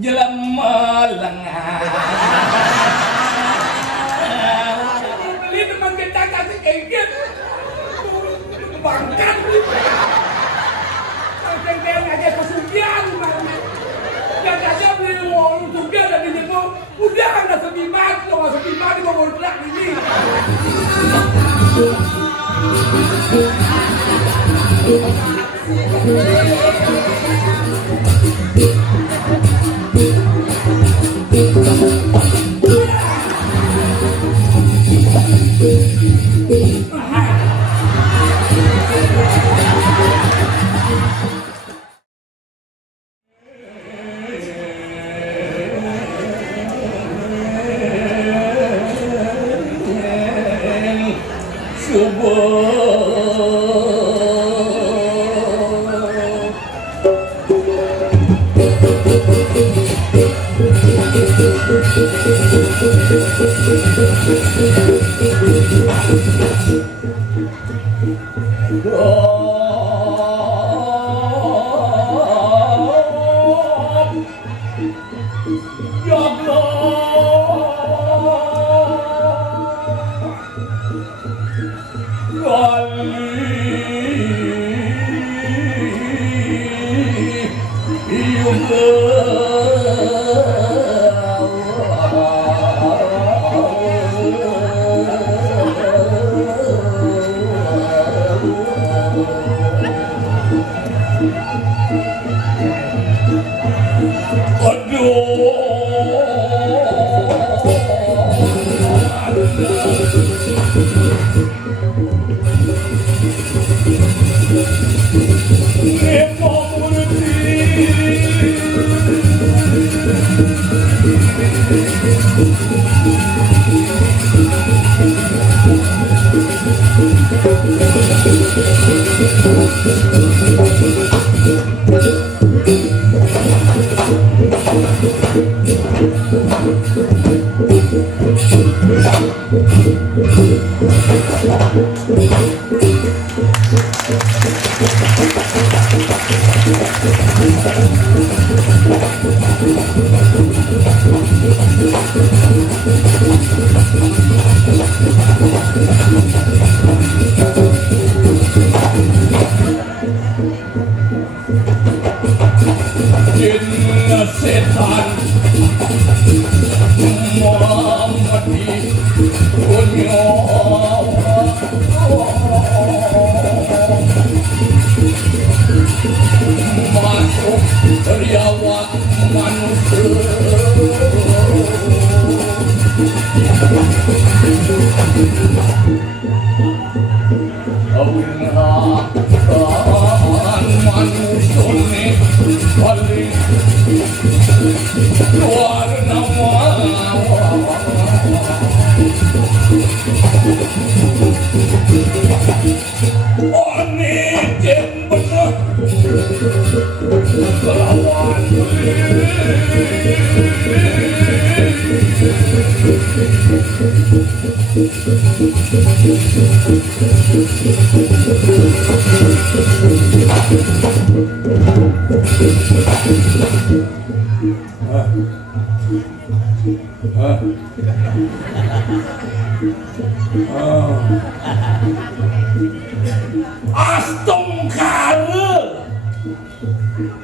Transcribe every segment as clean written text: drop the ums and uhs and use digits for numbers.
jelema lengan. Beli teman kita kasih engket. Bangkat. Kalau aja kesugihan mana. Yang aja beli uang juga dan di situ udah ada sebiman, kalau sebiman di bawah belak ini.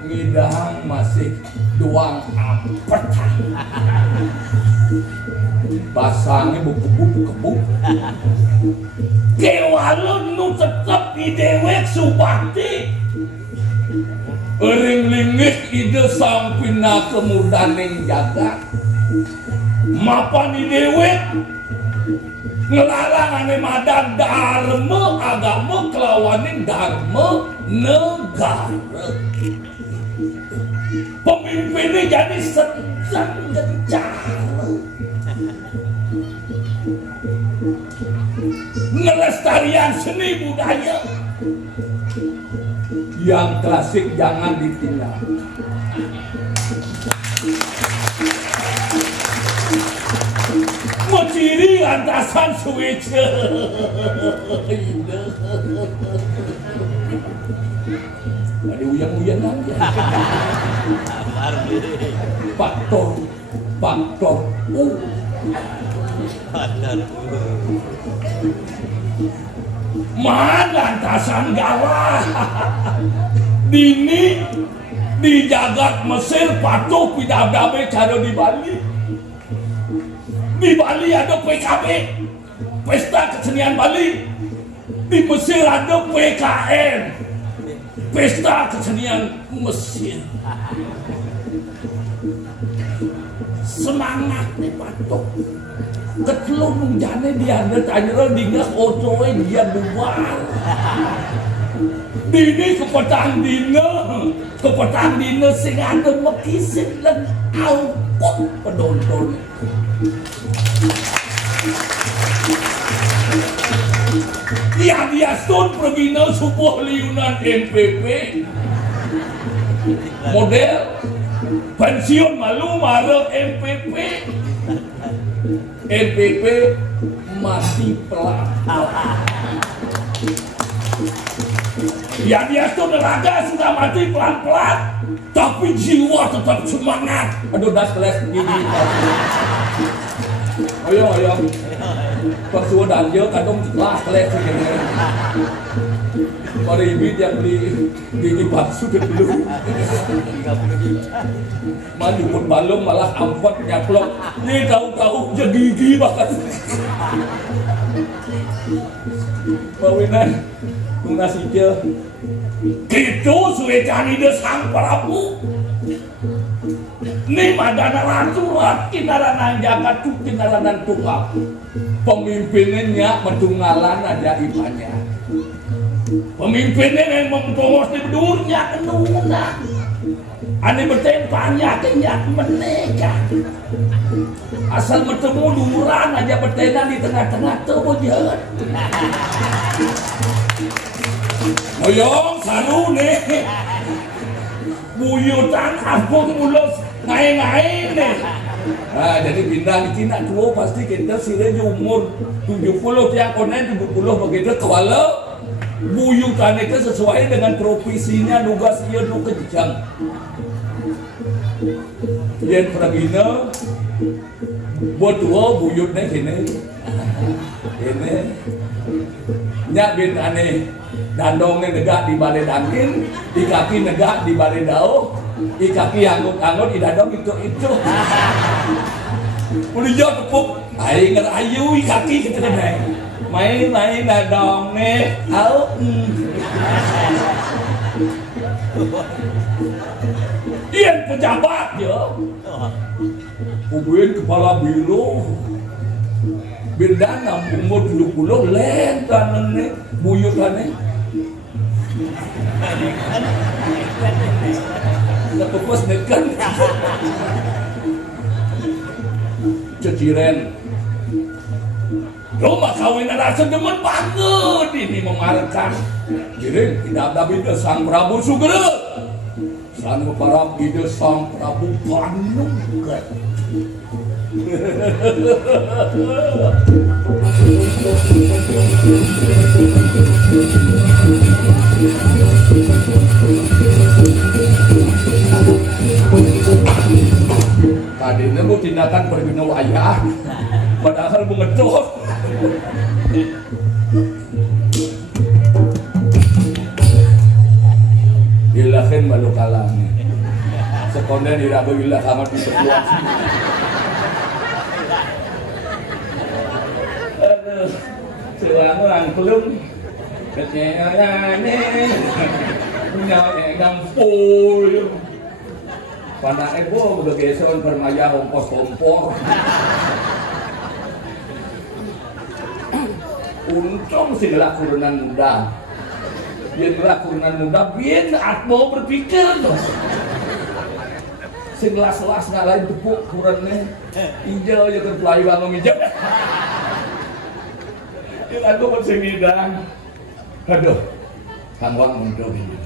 Ngidang masih doang ampet. Basangnya bukebuk. Kewalun nu tetep idewek subakti. Ering lingih ide sampina kemudaning jagat. Mapan idewek ngelarang ane madan dharma agama kelawanin dharma negara. Pemimpinnya jadi sejan gencar. Ngelestarian seni budaya yang klasik jangan ditinggal. Menciri lantasan switch. Ada uyan-uyan lagi. Faktor U. Man lantasan galah. Dini di jagat Mesir patuh pidabdabe cara di Bali. Di Bali ada PKB, Pesta Kesenian Bali. Di Mesir ada PKM, Pesta Kesenian Mesir. Semangat nih patuh. Ketelung jane dia tanya dingah ocoy dia bubar. Dini kepetang dina sing ada mekisin lan aupun penonton. Dia sun pergina sebuah liunan MPP model pensiun malu marah MPP mati pelan. Dia tuh neraga sudah mati pelan-pelan, tapi jiwa tetap semangat. Aduh, das kelas begini. Ayo. Pas sudah danjo kadang kelas begini. Pada ibu yang beli gigi palsu dulu. Maju pun balong malah ampot nyaplok. Ini tahu-tahu jadi gigi bahkan. Pawinan ngasih dia gitu suecan ide sang Prabu. Ini madana raturat kinaranan jagat tu kinaranan tukang. Pemimpinnya mentunggalan aja imannya. Pemimpinnya yang mempromos di bedurnya kenuna. Ani bertempanya kenyak menikah. Asal bertemu luran aja bertenan di tengah-tengah tuh jahat. Moyong saru nih. Buyutan abang mulus ngai-ngai nih. Nah, jadi pindah di Cina tua pasti kita sirenya umur 70 yang konen 70 begitu kewala. Buyutan itu sesuai dengan profesinya nugas ia nu kejang. Yang peragina buat tua buyutnya gini. Ini nyak bin aneh dandongnya negak di balai dangin, di kaki negak di balai dao, di kaki anggut-anggut di dandong itu. Udah jauh tepuk, ayo ngerayu di kaki kita nih. Main dandong nih, au. Ian pejabat ya, kubuin kepala biru. Berdana umur 70 lentan nih buyutannya. Lepas nekan ceciren. Rumah kawinan rasa demen banget ini memarkan. Jadi tidak ada beda sang Prabu Sugera. Sang Prabu ide sang Prabu Panugat. Tadi nemu tindakan berbina wayah, padahal mengetuk. Ilahin malu kalah. Sekonden irabu ilah amat diperkuat. Seorang belum kenyanya punya yang full. Pada ibu udah geson permaya hongkos kompor. Untung sih gelak kurunan muda. Biar gelak kurunan muda, biar atmo berpikir dong. Segelas-gelas nggak lain tepuk kurangnya. Hijau ya kan pelayu bangun hijau. Yang aku masih ngidang. Aduh, Kang Wang muncul ini.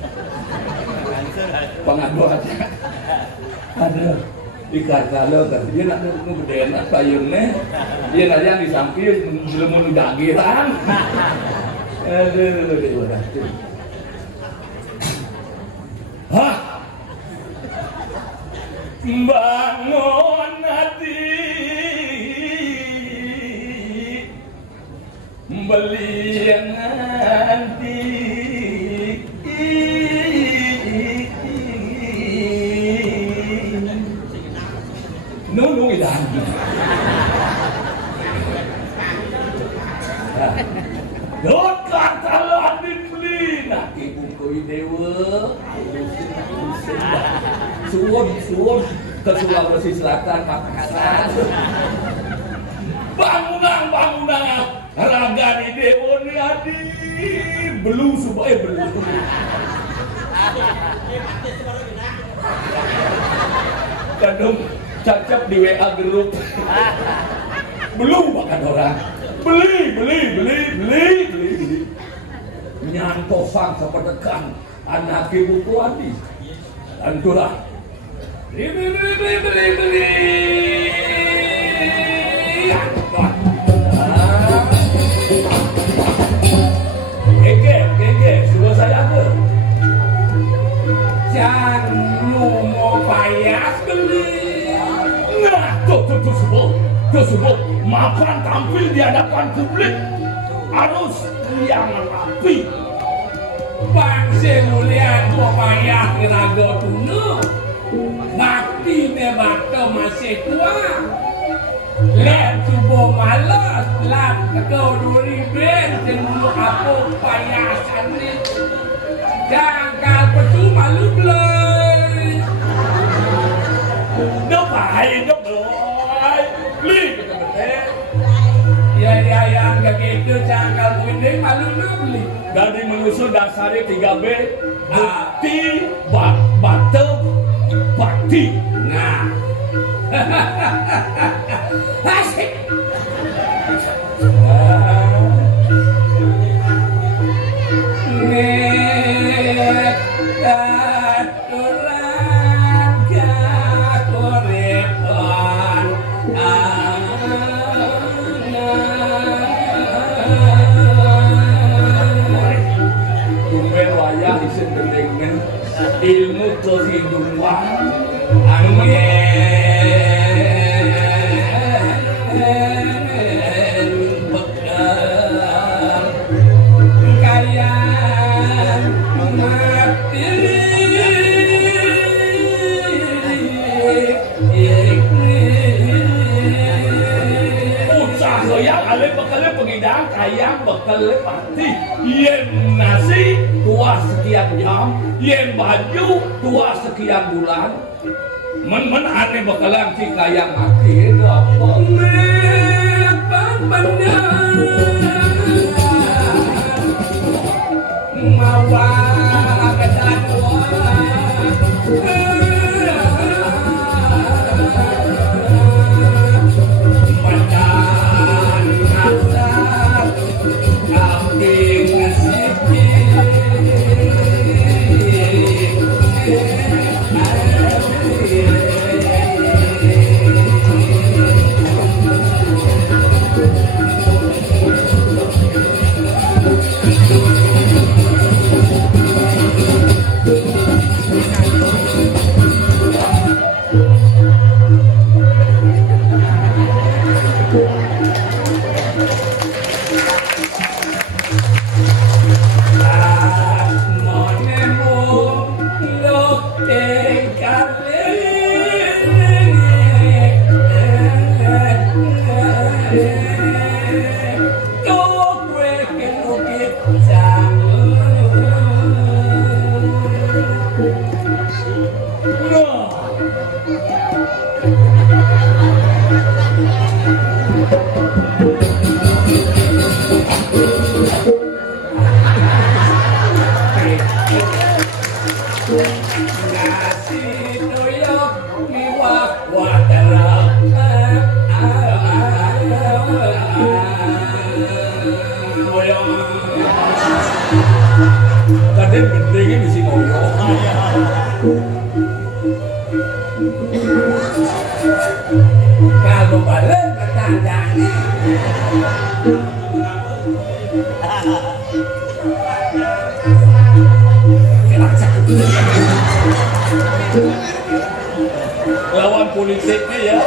Pengadu aja. Aduh, ikat kalau kan dia nak ngebedain payungnya. Dia nak yang di samping belum mau dagiran. Aduh. bangun hati beli nanti nunung idan dot kata lagi beli nak ibu koi dewa suwon ke Sulawesi Selatan Makassar bangunan raga di dewa ni adi belum supaya belum kadang cacap di WA grup belum makan orang beli nyantosang sepedekan anak ibu kuati dan itulah beli gege suruh saya ke jangan mau payah beli nah tuh sebut makan tampil di hadapan publik harus yang rapi bangsa mulian payah kerago tunu bakti nebato masih tua lep tubuh malas lap kau duri ben jengulu apa payah sanit jangkal petu malu belai dopai beli ya enggak gitu jangkal kuning malu beli dari mengusur dasarnya 3B bukti batu bakti nah asik ilmu kehidupan ayam bekal pasti yen nasi tua sekian jam yen baju tua sekian bulan men aneh bekalan si kayang mati itu apa benar mawa kedua Kadang gendengnya mesti ngoyo. Kalau balik ke tandanya. lawan politiknya ya.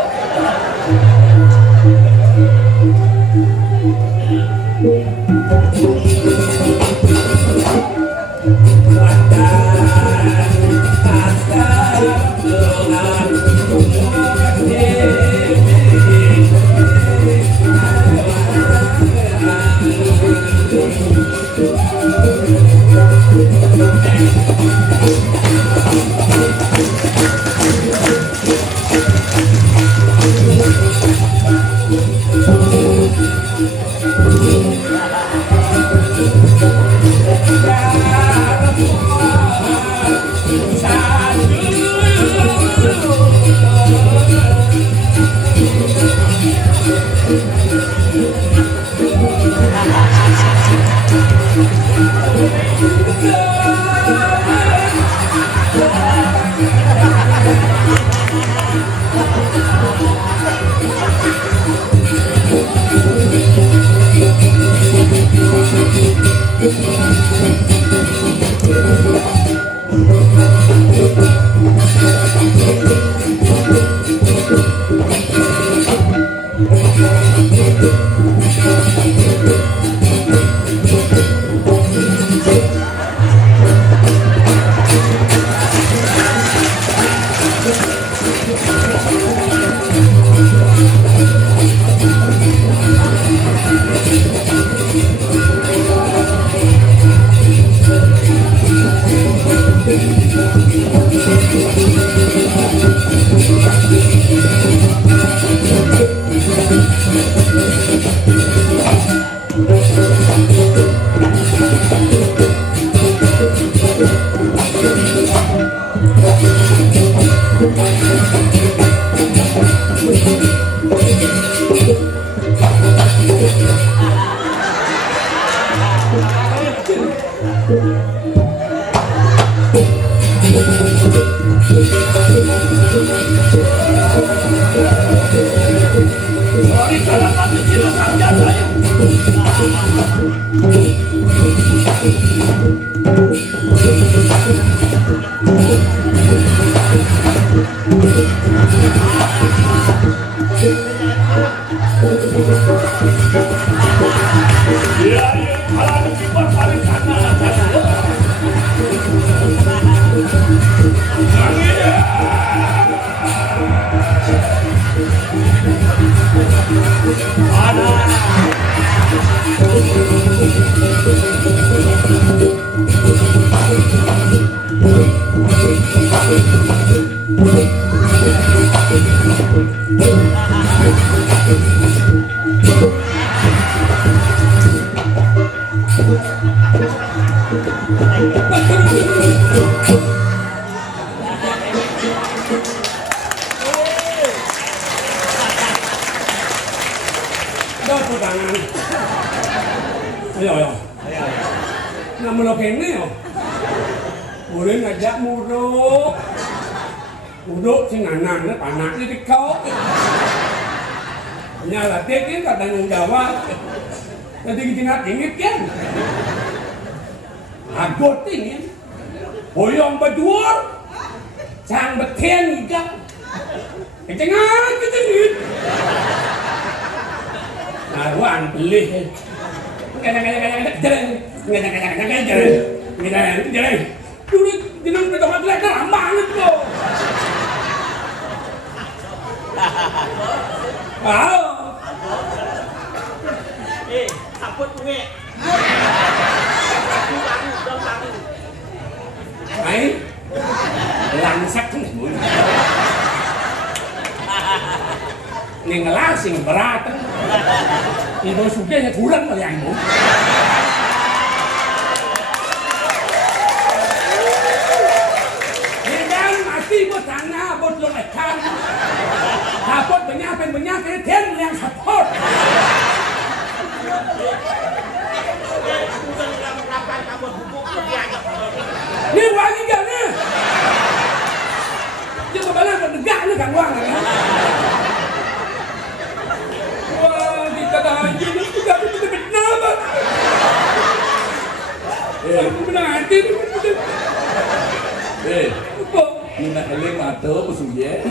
Ini nak eling mata apa suye?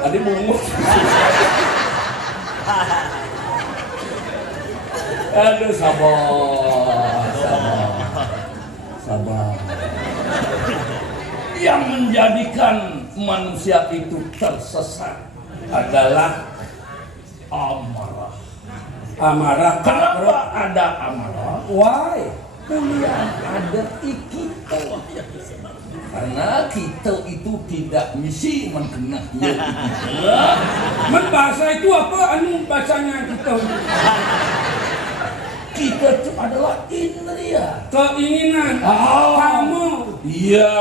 Adik mungut. Aduh sabar. Yang menjadikan manusia itu tersesat adalah amarah. Kenapa ada amarah? Why? Yang ada kita. Karena kita itu tidak misi mengenai Bahasa itu apa? Anu bahasanya kita. Kita itu adalah indria. Keinginan. Kamu. Iya.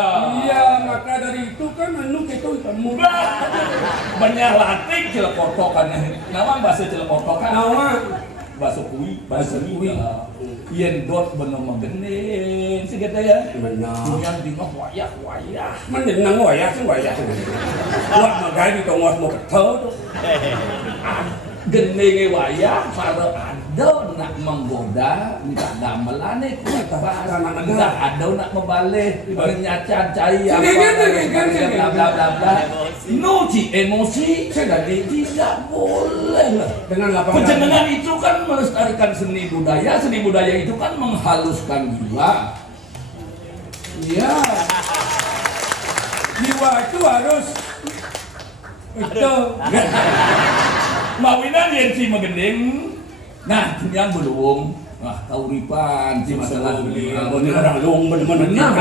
Iya, maka dari itu kan anu kita kamu. Banyak latih celepotokan. Nama bahasa celepotokan. Nama bahasa kui. Yen dot bener mengenin segitu ya. Benar. Yang bingung wayah. Mendenang wayah sih wayah. Buat magai di tongos mau ketau tuh. Geninge wayah para ada nak menggoda, nak damelane nak ada nak membalik, nyacan cai bla. Nuci emosi jadi tidak boleh. Dengan lapangan. Penjenengan itu kan melestarikan seni budaya itu kan menghaluskan jiwa. Iya. Jiwa itu harus itu. Mawinan yang si megending. Nah, yang belum. Kauripan si masalah beli. Ini orang long benar-benar.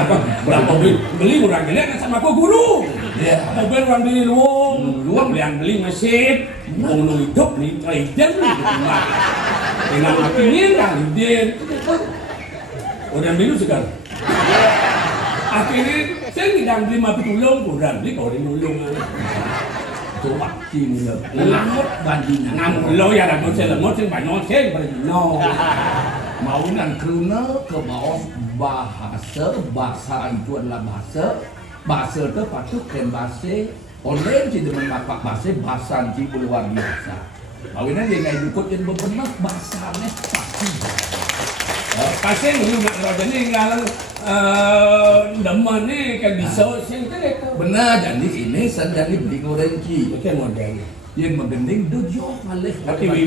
Berapa beli orang gila sama aku guru. Ya. Mobil orang beli luang yang beli mesin. Mau hidup nih trader. Dengan akhirnya kan dia. Orang beli sekarang. Akhirnya saya tidak beli mati tulung, orang beli kau tulung. Coba tim lemot bandingan. Ngamuk lo ya lemot saya banyak saya no. Maunan keruna ke bawah bahasa itu adalah bahasa itu patut dan bahasa oleh si demen bapak bahasa si luar biasa. Maunan yang ngai dukut yang bebenak bahasanya pasti. Pasti lu nak rajanya ngalang demen ni kan bisa sih itu. Benar jadi ini sendiri beli goreng ki. Oke modern. Yang menggending dojo malih. TV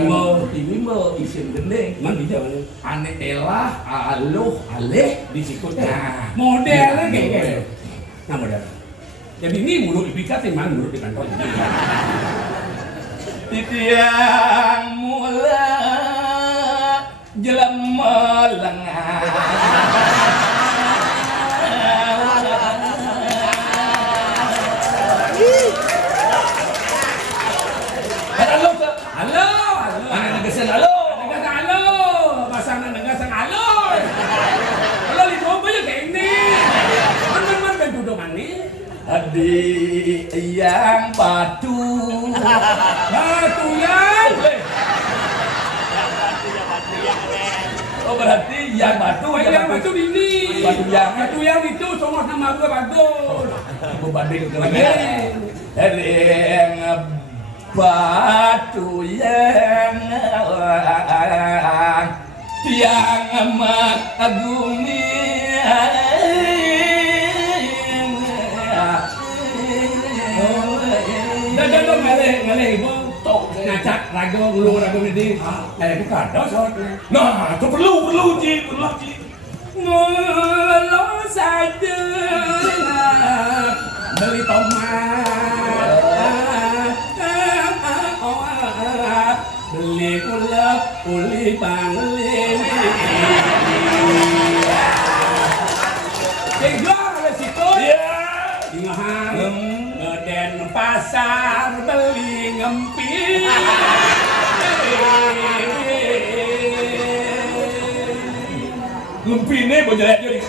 mo isim gending. Man bisa mana? Ane elah aloh aleh Disikut. Nah, Modern kayak. Nah modern. Jadi ini mulut ipikat memang mulut di kantor. Titiang mula jelema lengan. Halo. Ana nagasan halo. Nagasan halo. Pasang nagasan halo. Halo li coba ya kayak ini. Man ben duduk mani. Adik yang batu. Batu yang. Oh berarti yang batu Yang batu ini. Batu yang itu semua nama gue bagus. Berbanding dengan yang batu yang tiang amat agumi. Dah ngalih ibu tok ngacak rago ngulung rago ini. Bukan dosot. Nah, itu perlu Ci. Mulu saja beli tomat, beli kulak, beli pangling. Tinggal oleh situ. Ingahan, ngeden pasar beli ngempil. Ngempine bojelek jadi.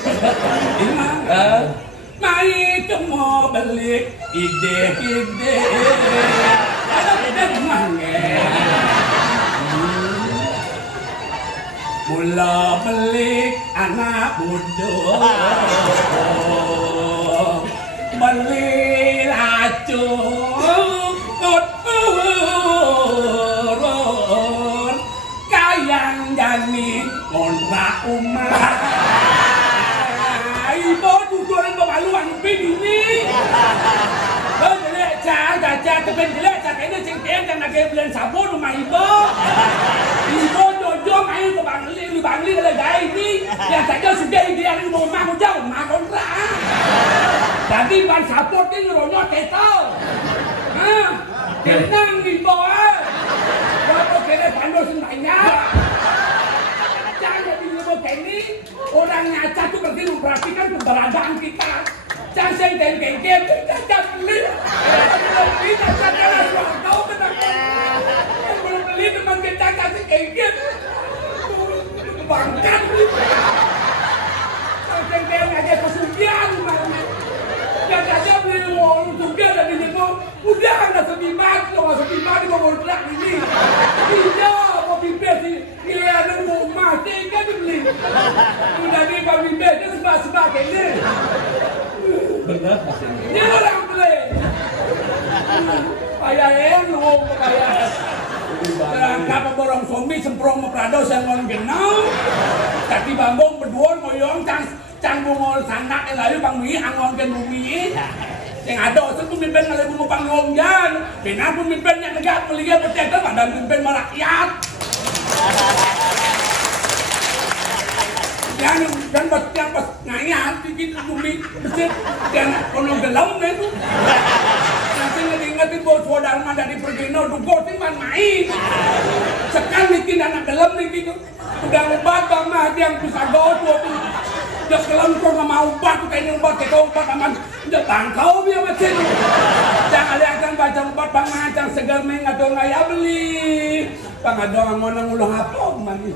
Mari kamu balik ide. Ada beda mana? Mula balik anak bodoh. Beli racun. Kayang jani kontrak umat. Ibu tujuan pemaluan ini. Jelek cah, tepen jelek kayak belian sabun rumah ibu. Ibu jojo main ke Bangli ada gaya ini. Yang saja sudah dia di rumah jauh, rumah kontrak. Jadi ban sabun ini ngeronyot keto. Tenang ibu. Kalau kira pandai sebenarnya. Jangan jadi ibu kayak ini. Orang ngaca tuh berarti memperhatikan keberadaan kita. Jangan saya geng-geng, jangan beli. Kita jangan tahu benar. Belum beli teman kita kasih geng-geng. Bangkat. Geng-geng aja kesugihan. Jangan aja beli uang juga dari situ. Udah nggak sedimat, nggak sedimat di bawah belak ini. Iya, mau pimpin sih. Iya, ada rumah, tinggal dibeli. Udah nih, Pak Pimpin, itu sebab-sebab kayak ini. Benar. Ini orang beli. Kayak lu, kayak. Kerangka borong suami semprong memperado saya ngomong genau. Kaki bambong berdua ngoyong cang bungol sanak lalu bang mi angon ke bumi. Yang ada itu pemimpin oleh bumbu panglongjan. Benar pemimpin yang negara melihat betul pada pemimpin merakyat. Dan pas ngayat bikin bumi besit dan kono gelem itu. Nanti ngingetin bos Dharma dari Pergino dugo timban main. Sekali bikin anak gelem nih udah obat mah yang bisa goto tuh. Dia kelem kok nggak mau obat tuh kayaknya obat kita obat aman. Udah tangkau dia macam. Jangan lihatkan baca obat pangacang segar meng atau nggak ya beli. Pangadong mau ngulang apa mani.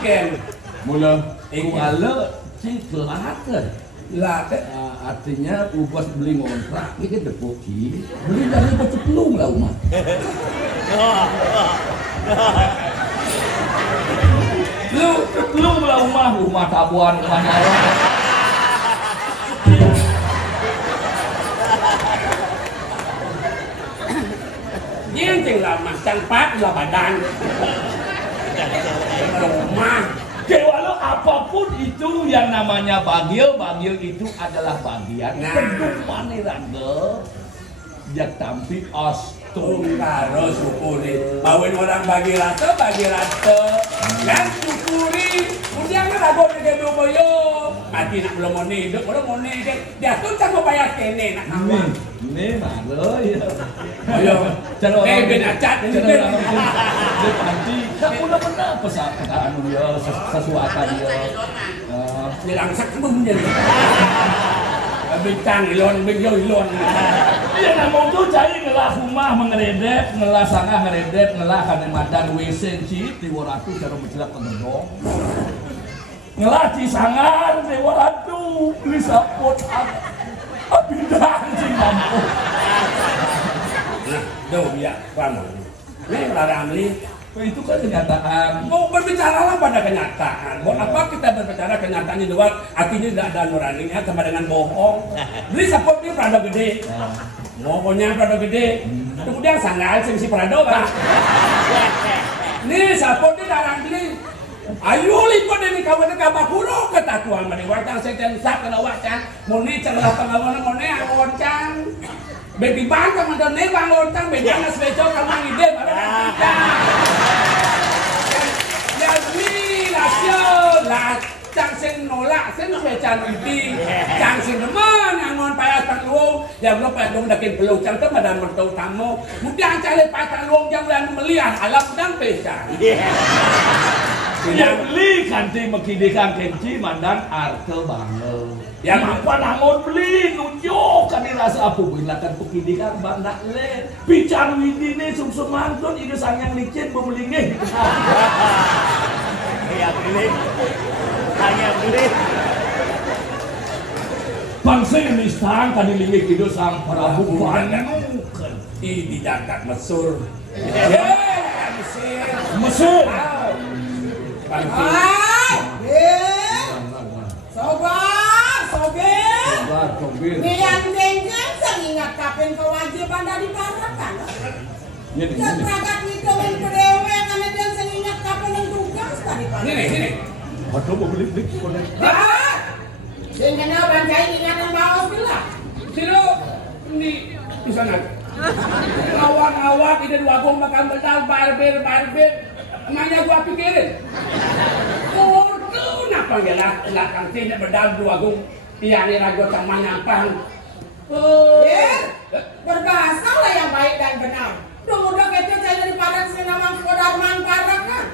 Ken. Mula kuala ciklat lah artinya ubah beli ngontrak ini depoki beli dari Ceplung lah umat. Lu Ceplung lah rumah tabuan rumahnya. Dia lah macam pak lah badan. Rumah. Walau apapun itu yang namanya bagil itu adalah bagian penduk manirangga yang tampi Tungkaro syukuri bawin orang bagi rata dan syukuri kemudian kan aku udah boyo mati nak belum mau hidup belum mau hidup dia tuh tak mau bayar kene nak kawan ini mana ya ayo ben acat ben panci kamu udah pernah pesan ya sesuatu ya langsung kamu menjadi bintang ilon ya namun tuh cari ngelah rumah mengeredep ngelah sangah ngeredep ngelah kadang-kadang WC ci tiwaratu cara menjelak kedodong ngelah ci sangar tiwaratu beli sapot abidang ci mampu nah jauh ya kamu ini larang beli itu kan kenyataan. Mau berbicara lah pada kenyataan. Buat apa kita berbicara kenyataannya doang? Artinya tidak ada nuraninya sama dengan bohong. Beli sapot ini Prado gede. Ngomongnya Prado gede. Kemudian sanggal si Prado pak. Ini sapot ini darang beli. Ayo lipat dari kawan kabakuro ketatuan meniwatang setensak kena wacan. Moni celah pengawanan moni awoncang. Bagi bangka mandone bang lontang bejana sebejo kamu ide pada kita. Ya beli lah cang sing nolak sing becan uti cang sing demen angon payah tangluong yang belum payah dong dakin peluk cang tuh madan mertau tamu mudah cale payah tangluong yang lain melihat alam dan becan. Yang beli kanti mekidikan kenci mandan arte banget. Yang apa namun beli nunjuk kan rasa apa bilakan pekidikan bandak le. Bicara widine sumsum mantun ini sangyang licin bemelingih. Ya beli. Hanya beli. Bangsa Indonesia tadi lingih itu sang Prabu panukan di jagat Mesir. Mesir. Sobir. Nian dengeng sengingat kapan kewajiban dari parakan. Yang perangkat ngitungin kedewe karena dia sengingat kapan yang tugas dari parakan. Ini. Waduh mau beli konek. Sing kenal bancai ingatan bawas bila. Silo ini di sana. Lawan Wah, kita dua gong makan bedal, barber. Emangnya gua pikirin. Itu kenapa ya lah kantin bedal dua gong. Tiang ragu tamanya pang. Berbahasa lah yang baik dan benar. Udah kecil saya daripada senamang Kodarman Parakan.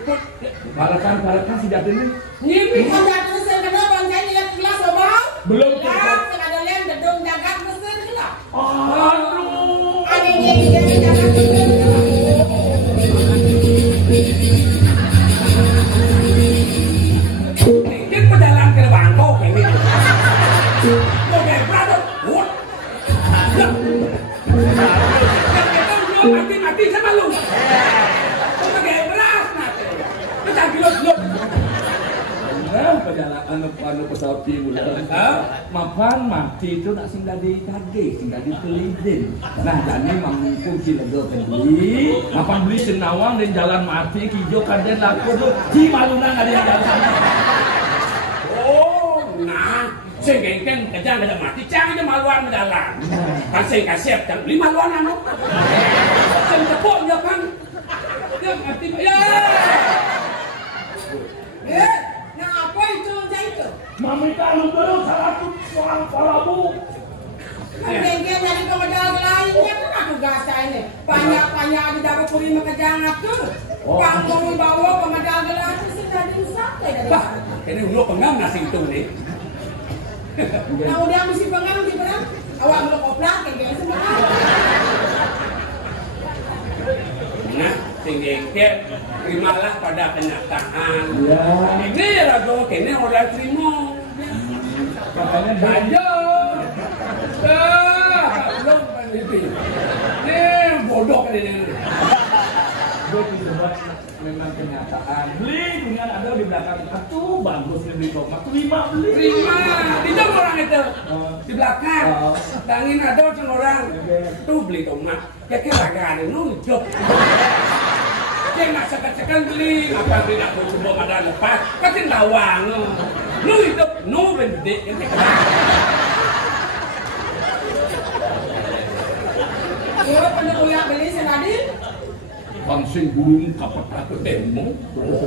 Parakan sudah ini. Ini sudah terus saya kena bangsa ini lihat kelas obang. Belum. Ya, ada yang gedung jagat mesin lah. Aduh. Ada yang jagat mesin lah. Dikit pedalang ke Bangkok ini. Oke, brother. What? Mati sama lu. Pakai beras nanti. Kita pilot. Anu pesawat timur. Mapan mati itu nak singgah di tadi, singgah di Telidin. Nah, jadi mampu Cilegon tadi. Mapan beli senawang dan jalan mati kijo kaden laku tu. Ci maluna ada yang jalan. Oh, nah. Saya gengken kejang ada mati, jangan maluan mendalam. Kan saya kasih jangan beli maluan anu. Saya tepuk ya kan. Dia mati ya. Nah apa itu itu? Mami kalau baru salah soal palabu. Mungkin dari pemodal lainnya kan tugas saya ini. Banyak di dapur puri mekejang tuh. Panggung bawa pemodal lain sih tadi santai dari. Bah, ini ulu pengang nasi itu nih. Nah udah mesti pengang di berang. Awak belum oplak kayak semua. Nah, tinggi terimalah pada kenyataan. Ya. Ini ragu, ini orang terima. Makanya Ayo. Belum ini. Ini bodoh ini. gue coba memang kenyataan. Beli dengan ada di belakang itu bagus beli tomat. Terima beli. Terima. Itu orang itu di belakang. Tangin ada orang. Tuh beli tomat. Kira-kira gak ada nunjuk. Dia nak sekat-sekat beli. Apa beli aku coba pada lepas. Kasih lawang. Lu hidup. Nu bende. Iya pernah kuliah beli senadin. Bangsing burung kapat aku temu.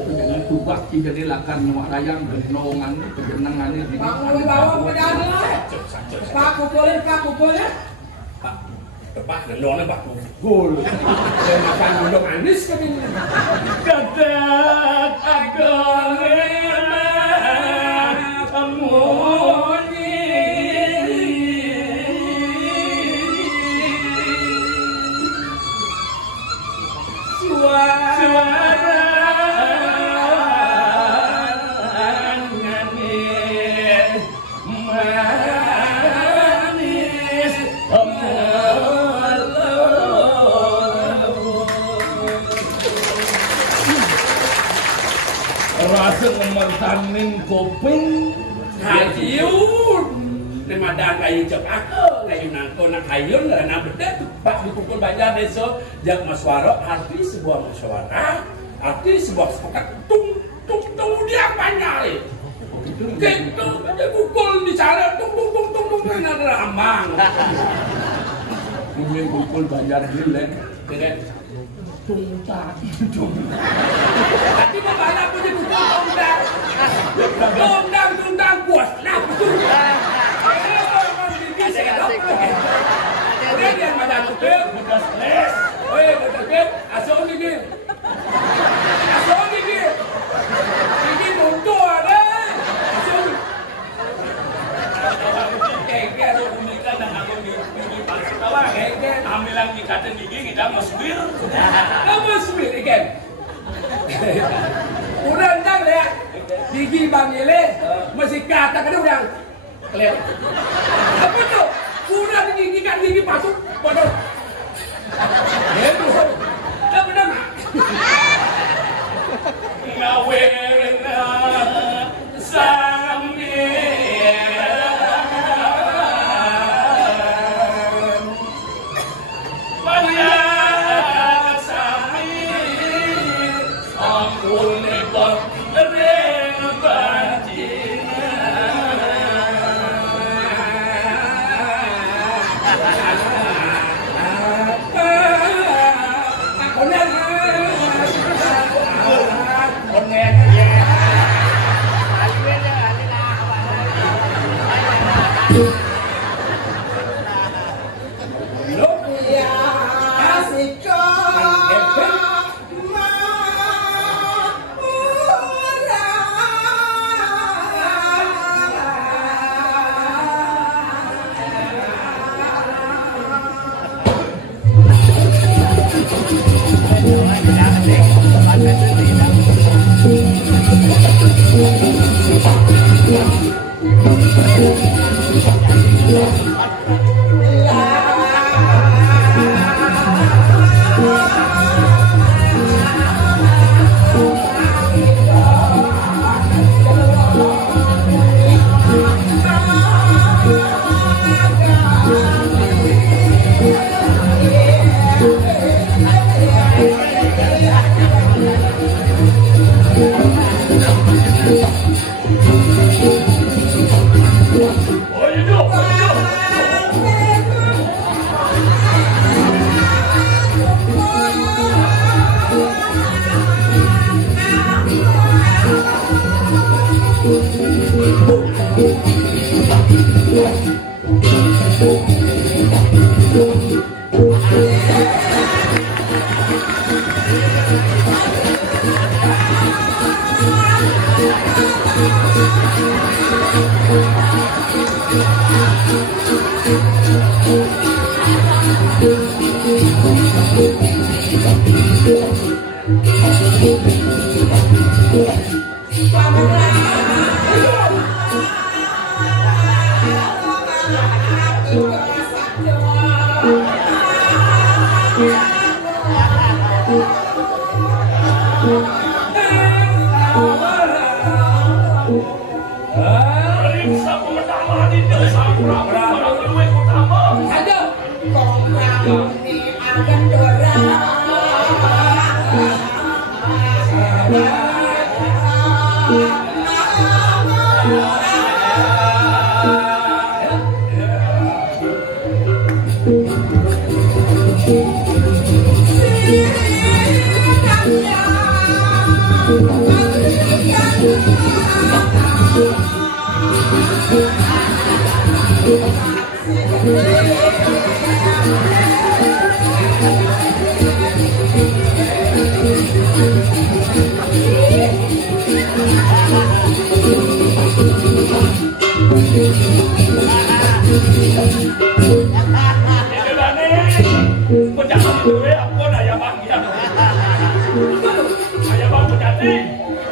Dengan kubak tidak dilakukan nyuak layang genongan kejenangan ini. Bangun bawa pedal lain. Pak kumpulnya. Pak genongan pak gol. Saya makan duduk manis kan ini. Kadat agama amoni. Suara manis rasa memertanin kopeng Hayun. Nama dah kayu cek aku, kayu nangko nak hayun lah nak bedet. Pak dipukul banyak besok. Jak musyawarah arti sebuah musyawarah, arti sebuah sepakat. Tung dia banyak. Gitu dia pukul di sana. Tung kan ada ambang. mungkin pukul banjar gileng. Tidak. Tungtak. Tapi mana punya pukul tungdang puas. Nah betul. Dia yang macam tu, bekas les. Oi, betul. Asal ni. Ini motor ada. Asal. Kayak tu nikah dan aku di Pasawa. Kayak ambilan ikatan gigi kita masukin. Kamu masukin ikan. Udah enggak le. Gigi Bang Ile masih kata kan udah. Kelihatan. Apa tu? Udah gigi pasuk bodoh. Itu. Dah benar tak? Ngawena sambil banyak sambil ampun ekor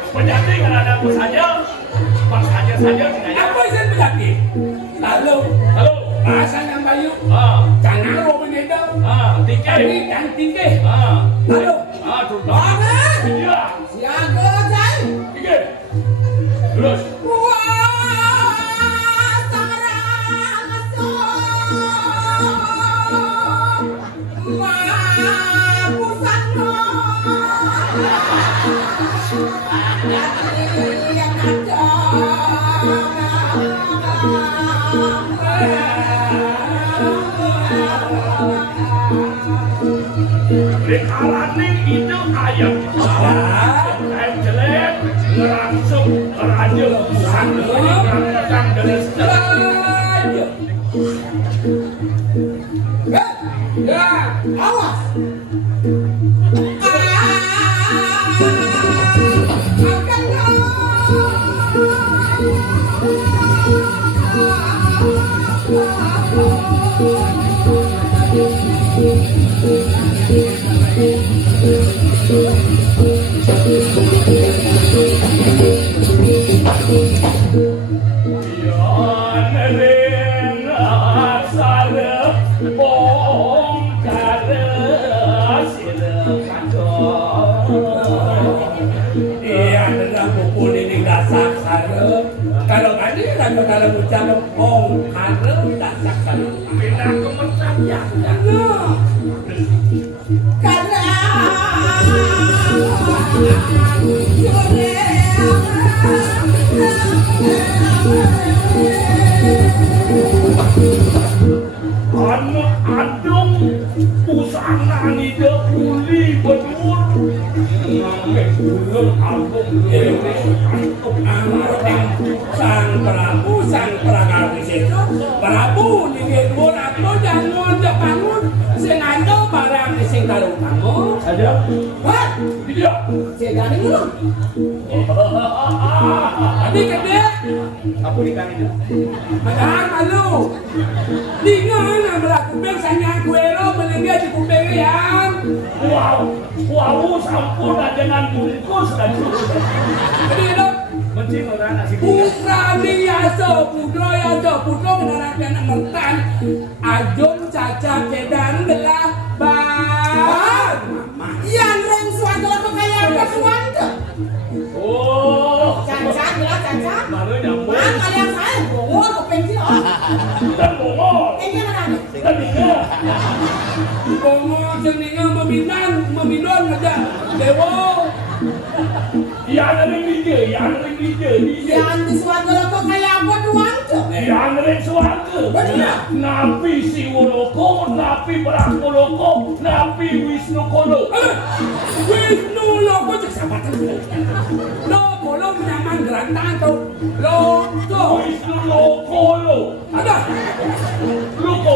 Penjati kan ada apa saja, bang saja tidak. Apa sih penjati? Lalu, bahasa yang bayu, jangan roh meneda, tinggi dan tinggi, lalu, Banget. iya, Siaga Jai. tinggi, terus, Rekaran itu ayam ayam jelek, ngerangsung, raja, sanggunya, ngerangsang dari setelah. Ya, awas. Kalau tadi lagu dalam ucapan om harus tak saksan bina kementan ya Karena anu adung usana ni dekuli betul ngambil gulung album ini sang Prabu sang Pragawis itu Prabu di gedung atau jangan bangun sing ando barang sing karo kamu ada What? iya Cegani dulu. tadi gede Aku dikani padahal malu dengan melakukan sanya kuero menengah di kuping yang wow sampun dengan bungkus dan jadi lo Mencing orang nasi putra biasa putra menerapkan mertan ajun caca kedan belah ban Yang rong suatu apa kayak apa suatu? oh Cacat lah cacat. baru nyambung Mana yang saya bongo ke pensil oh. dan bongol Ini mana? dan ingat bongol jeninga meminang aja dewo yang ring liga Yang di suatu apa kayak apa suatu? yang ring suarga napi siwoloko napi brakoloko napi wisnu kolo wisnu loko cek sabatan lo kolo nyaman gerantan tuh loko wisnu loko lo ada loko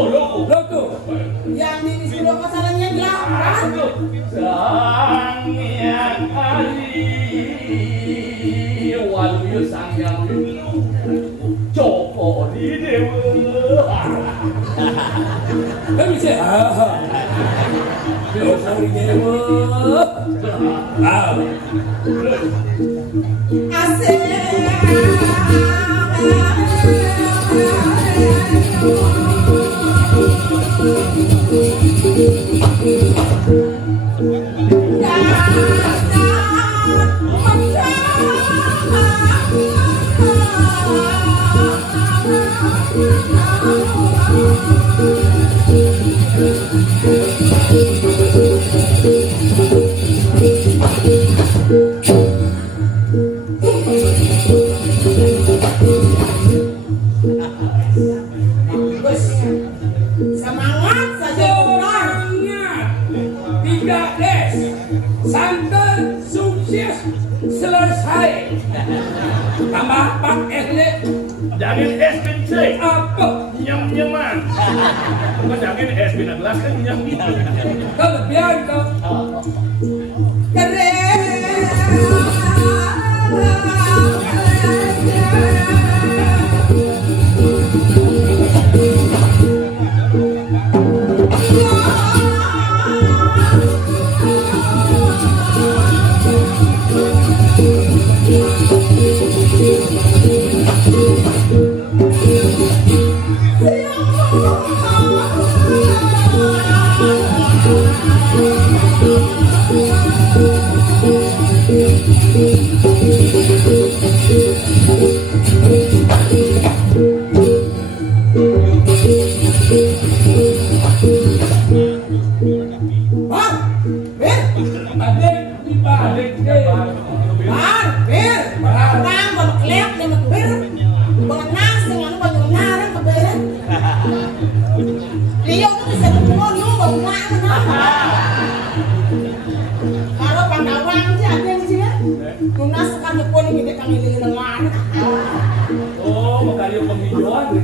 Yang di suatu pasarannya jelas. sang yang ali walu sang yang Joko di dewa kan bisa Joko di dewa Asik. Semangat saja benar. Tidak des santai sukses selesai. Tambah 4 es nih. Jangan es pencet. Apa? Nyem-nyeman. Bukan jangan es bina gelas kan nyem. Kelebihan kau. Oh, makanya penghijauan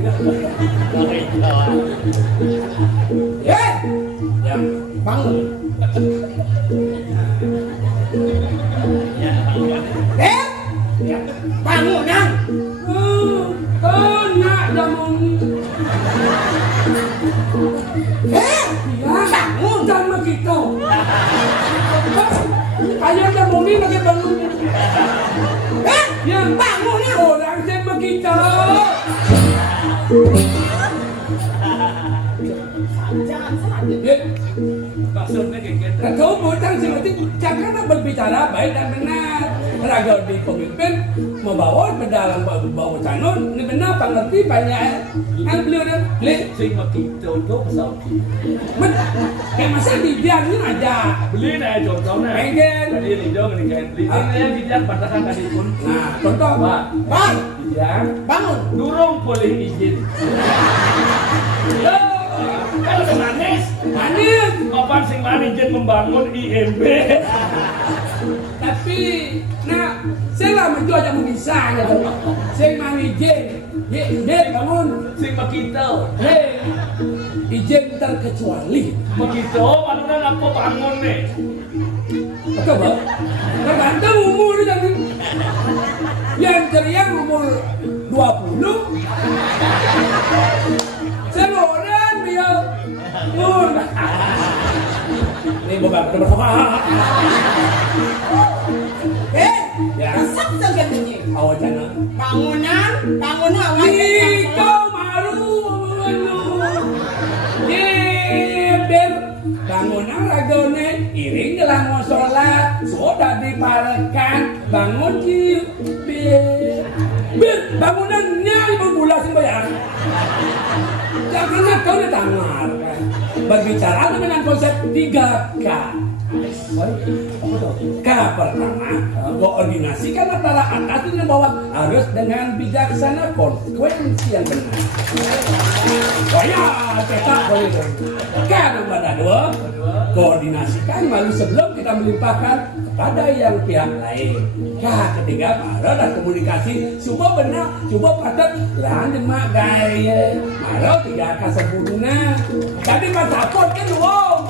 Yang bangun. Bangunan. Nak jamu. Bangun. Sama kita. Ayo jamu ni lagi bangun. Yang Bangunnya. orang sama kita. Jangan saja. maksudnya kayak gitu. Kau bukan seperti jangan berbicara baik dan benar. Raga di pemimpin membawa ke dalam bawa calon ini benar pengerti banyak. Kan beliau dah beli. Sing kita untuk pesawat. Kayak masa dibiarin aja. Beli nih contohnya. Pengen. Tadi ini dong ini kayak beli. Ini yang dijak patahan tadi pun. Nah, contoh. Pak. Bang, Dijak. bangun. Durung boleh izin. Kan udah manis. Manis. Kapan sing manis izin membangun IMB? Tapi, nah, saya lah menjual jamu bisa ya. Saya mau izin bangun. Sing begitu. Hei, izin terkecuali. Begitu, mana apa bangun nih? Apa bang? Tergantung umur jadi. Yang ceria umur 20. Seloran dia. Ini bobak bersama. Ya. Masak saja bunyi. Awak jangan. Bangunan awal. Iko malu. Ber bangunan ragone iring gelang mau sholat sudah diparekan bangun ki ber bangunannya 5 bulan sih bayar. Jangan kau ditanggar berbicara dengan konsep 3K. K pertama, koordinasikan antara atas dan bawah harus dengan bijaksana, konsekuensi yang benar. Saya tetap boleh. K nomor 2, koordinasikan malu sebelum kita melimpahkan kepada yang pihak lain. K ketiga, marah dan komunikasi semua benar, coba patut lanjut mak gaya. Marah 3K sempurna. Tadi mas sapot kan wow.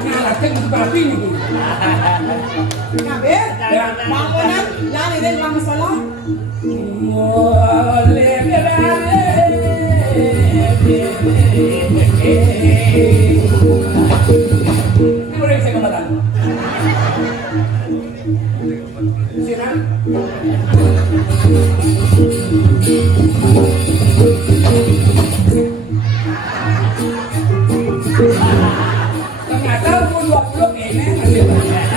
Nyalakan seperti ini. Kabir, bangunan lari dari lama sholat. Ini boleh saya katakan. Sinan. Ternyata umur 20 ini masih banyak.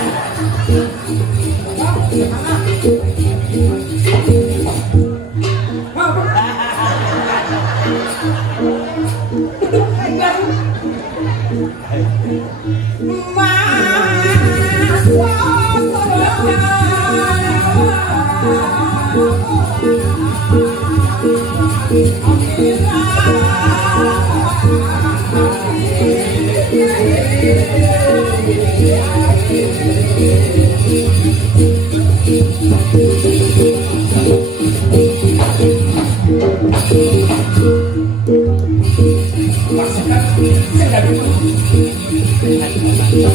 Ban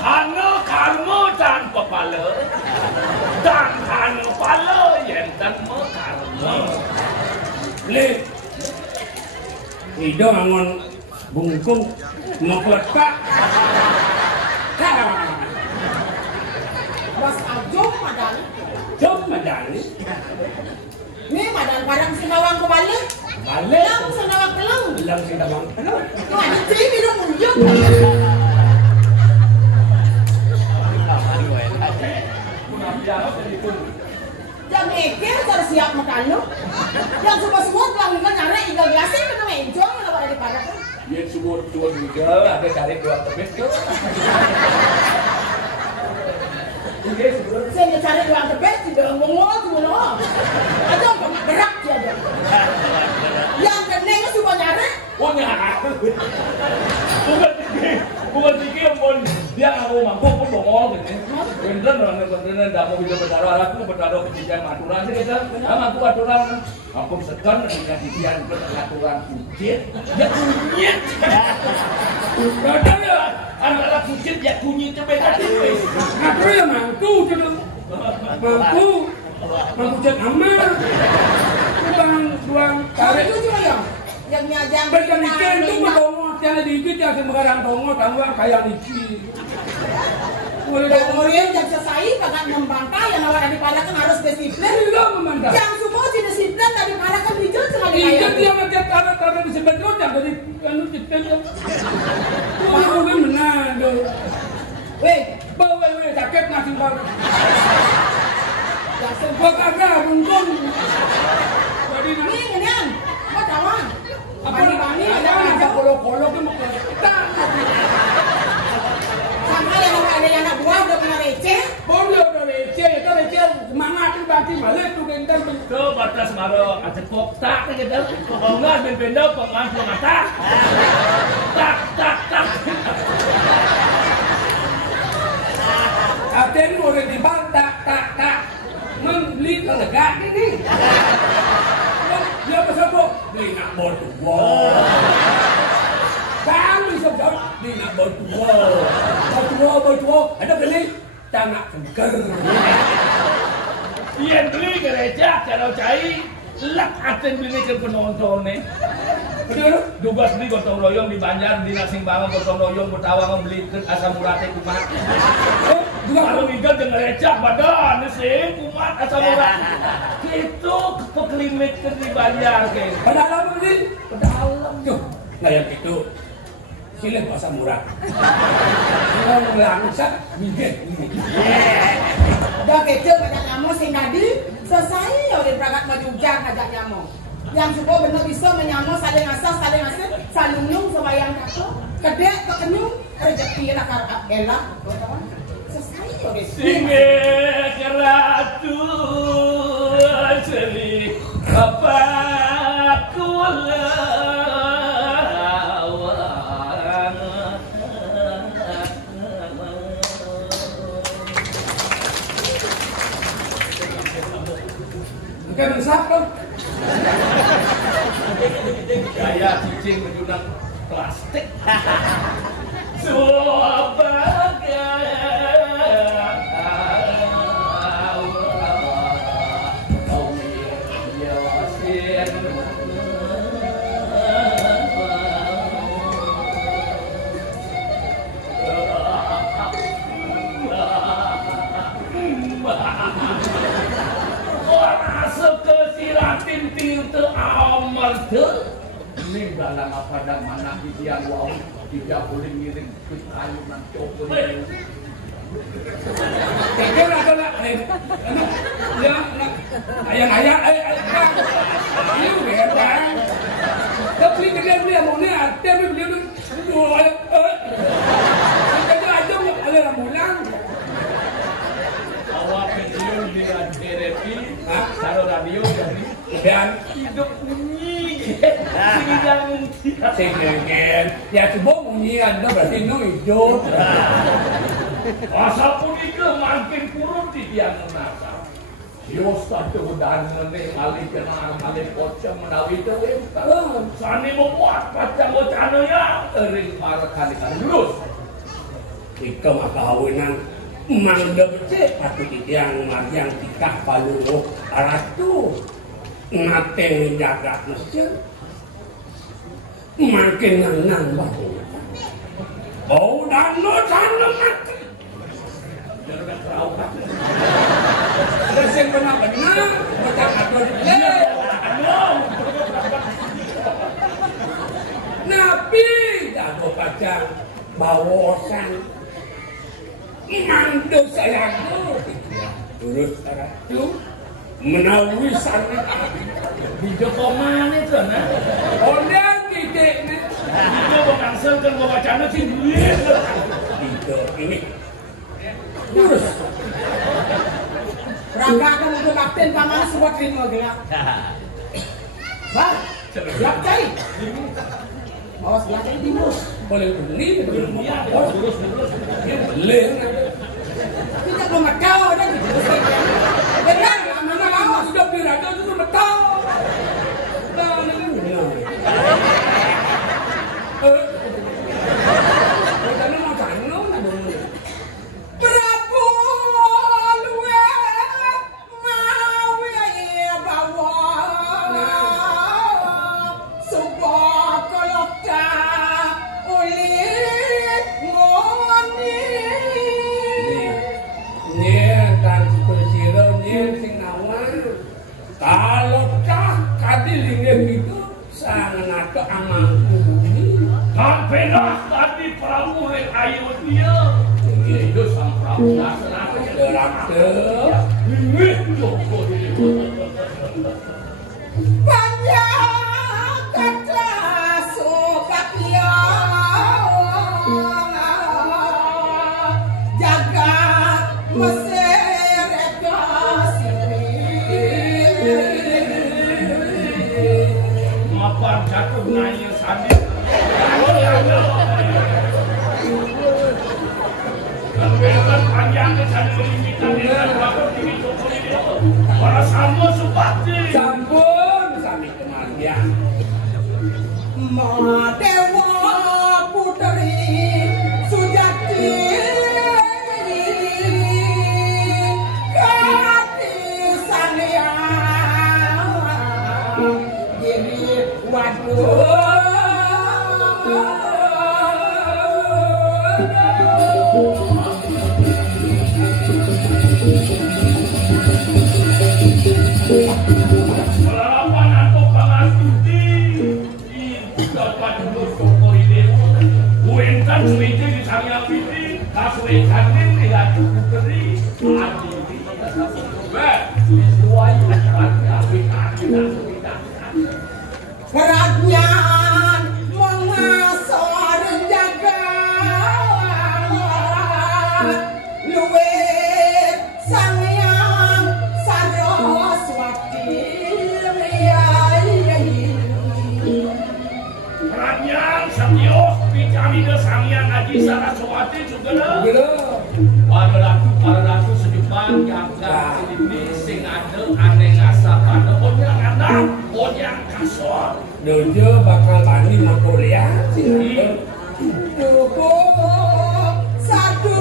khana karma dan kepala dan khana kepala yang dan karma. Le, hidung angon bungkung mau letak. Bos ajom madan. Jom madani. Ni madan barang sinawang kebalik. Balik. Yang sinawang keleng. Bilang kita bang. Tuh ada ciri minum unjuk. Yang mikir harus siap makan lu. Yang semua telah minta nyari igal gelasnya minta menjol yang ada di parak. Dia semua tua juga ada cari dua tebet ke. Saya cari dua tebet tidak ngomong semua. Ada apa berak dia ada. Yang keningnya semua nyari. Oh nyari. Bukan dikit pun dia aku mampu pun bongol gitu. Bener dah mau bisa bertaruh aku bertaruh kejadian aturan sih kita. Aku aturan. Aku sekan dengan kejadian aturan kucit. Ya kunyit. Kadang ya anak kucit ya kunyit itu beda tipis. Aku ya mangku tu. Mangku. Mangku cat amal. Buang Tarik tarik. itu cuma yang nyajang. Bagian ikan tu berdomor tiada dikit ya sekarang domor tambah kayak dikit. Boleh Yang murid yang selesai kagak membantah yang awak di parak kan harus disiplin. tidak memandang. Yang semua si disiplin dari parak kan hijau sekali Iya kayak. dia macam taruh di sebelah jangan dari anu kita. Mau kan menang do. Weh, Bawa sakit nasi baru. Gua kagak bungkung. Jadi ini ngenian, kau tahu? apa Bani-bani ada apa aja. kolok-kolok itu mau kita. Sama yang ada yang anak buah udah punya receh. Boleh udah receh, itu receh semangat itu berarti malah tu gendang Ke batas maro ada kok tak gitu. Bunga berbeda pengampu mata. Tak tak tak. Aten orang di bawah tak membeli telegak ini. Dia pasal apa? Beli nak botu. Wow. Kami sebab di nak botu. Botu. Ada beli tanah segar. Yang beli gereja kalau cai lak aten beli ke penonton nih. Betul? Dugas beli gotong royong di Banjar di Nasing Bangun gotong royong bertawang beli ke asam urate kumat. Kalau minggal dengan gereja badan sih kumat asam urat. Itu peklimit ke di Banjar ke. Pada alam ini, pada alam tuh. Nah yang itu silih asam urat. Kalau melangsak, minggir. Dah kecil ngajak nyamuk sing tadi selesai ya udah berangkat maju jang ngajak nyamuk. Yang cukup bener bisa menyamuk saling ngasah saling nyung sebayang kata kedek kekenyung rezeki nak karep elah selesai ya udah. Singe keratu seri apa kula Bukan siapa? Gaya cicing menjunak plastik. Sebagai ini dalam apa dan mana dia wow tidak boleh ngirim ke kayu dan copot. Kecil adalah ayang-ayang ini beda. Tapi dia mau ni ada dia dua jadi aja ada rambulan. Awak pensiun di terapi, taruh radio dari Dan hidup bunyi, sehingga mungkin. Sehingga ya coba bunyi anda berarti no hidup. Masa pun itu makin kurun di tiang menasa. Dios satu dan menek kali kenal kali kocam menawi itu sani membuat pacang bocano ya ering para kali terus. Ika maka kawinan mangga becek patut tiang yang tikah palu aratu. Nate jaga mesin makin nang bahu bau dano sana mati Jangan terawat. Resin benar-benar macam ada Nabi jago pacang bawosan mandu sayangku terus taratu menawi sana Di Jokoman itu nah. orang titik ni Itu mengangsel kan bawa cana sih duit. titik ini terus Raga aku mau bakten paman sebuah terima gila. Bang, siap cai. Awas belakang timbus. boleh beli Iya, terus. beli Kita belum macau dah. Benar, mana mau? sudah beli raga itu betul Prabu luwe mawe bawa supo kolokta uli ngoni kalau cah kadilingnya itu sangat amangku bumi Tak pernah tadi Prabu yang ayu dia. Itu sang Prabu kenapa Gerak-gerak Ini Joko dia. banyak kata suka jagat Mesir Mapan jatuh nanya sandi. Kan panjang ke sana kita dengan Prabu tinggi Joko dia. Para sama supati. campur sami kemarian Dewa Putri Sujati Kati Sania Diri Waduh Lalapan atau pangastuti dapat Joko dia. Kuentan suwete di sana piti, kasuwe kanin di hati putri, adi Peranyan mengasor jaga luwih sang yang Saraswati. Peranyan Satyo Picamida sang yang Haji Saraswati juga lah. Para ratu sejupan jaga ini sing ada aneh ngasa pada onyang ada onyang kasor. Dojo bakal bani motor ya. Duku satu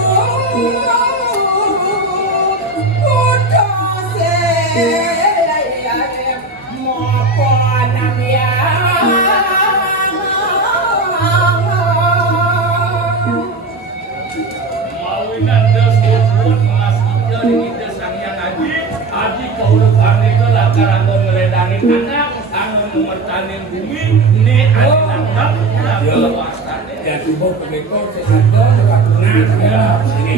kudose maupun namanya. Mawinan desbut mengasihkan kita sang yang Haji keulukan itu lah karena ngeledangin anak angin memertanin bumi ini ada nangkap yang keluasannya. Ya tubuh pengekor sesado tetap benar ya. Ini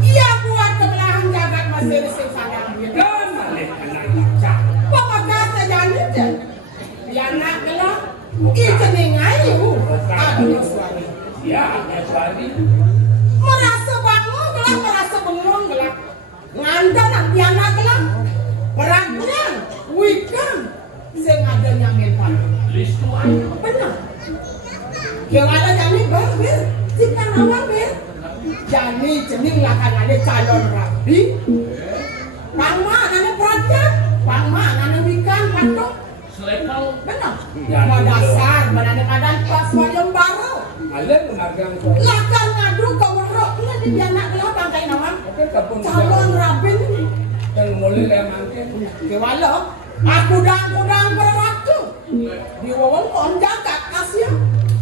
Iya buat kebelahan jagat masih sing sangang gitu. kan malih anak baca. Pokoknya terjadi aja. Ya nak kelah, itu nengayu. Aduh suami. Ya, suami. Merasa bangun gelap, merasa bengong gelap. Ngantar nak piana gelap. Perangnya, weekend. Sing ada nyamil paling. Listuan Benar. Yang ada jani ber, cipta awal ber. Jani jening lah kan ada calon rabi. Pangma nana peraja, pangma nana wikan patok. selepal Benar. Mau dasar mana kadang pas wayang baru. Malih mengagang kok. Lakar ngadu ke weroknya di anak gelap bangkai nawang. Oke, kapun Calon rabin. dan mulai le mangke. Kewalo, aku kudang berwaktu. Di wawang kon jagat Asia.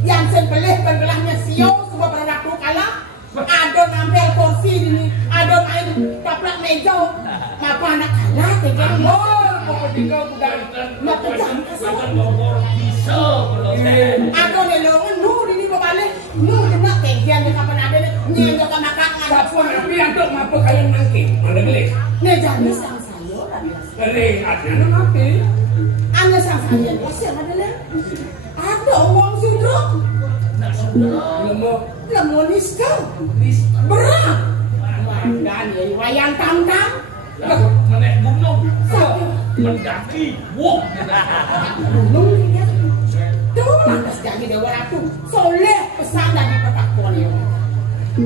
Yang sembelih pengelahnya sio semua berwaktu kalah. Ada nampel kursi ini, ada main kaplak meja. Apa anak kalah tegang mol. Tinggal udah bukan bogor bisa berdosen Ada lelongan nu ini balik. Nu kena tegang di kapan ada ni jaga makan kapun tapi antuk ngapa kalian mangke? Mana gelis? ni jadi sang sayur ada. Gelis ada ngapi? Anda sang sayur pasal ada le. Ada uang sudro. Lemo Lemoniskan. Berat. Dan ya wayang tam-tam. menek gunung mendaki wuk Gunung ya. Tuh lantas jadi dewa ratu. Soleh pesan dari pertakuan ya.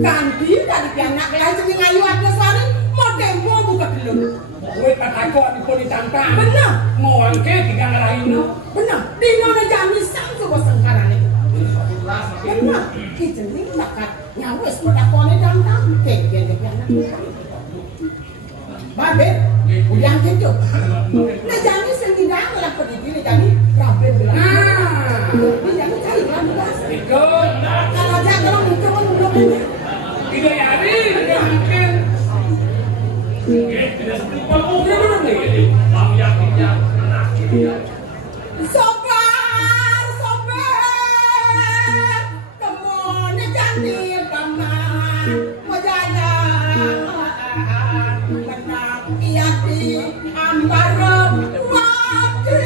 Ganti dari pianak lain seni ngayu ada suara. Mau tempo buka belum. kowe patakok dipun ditangkap. Benar. Mau angke tiga ngarahin. Benar. Di mana jami sang coba sengkaran itu. Benar. Kita ni takat nyawes pertakuan tam-tam. Kek pianak. Babe, yang gitu. Nah jadi sendirian lah pergi ni jadi rapi bilang. Ni jadi cari kan belas. Ikut. Kalau jangan orang itu kan belum ada. Tiga hari tidak mungkin. tidak seperti kalau mau yakinnya anak kita Sobar, kemudian jadi paman menjadang menang iati ambaro wati.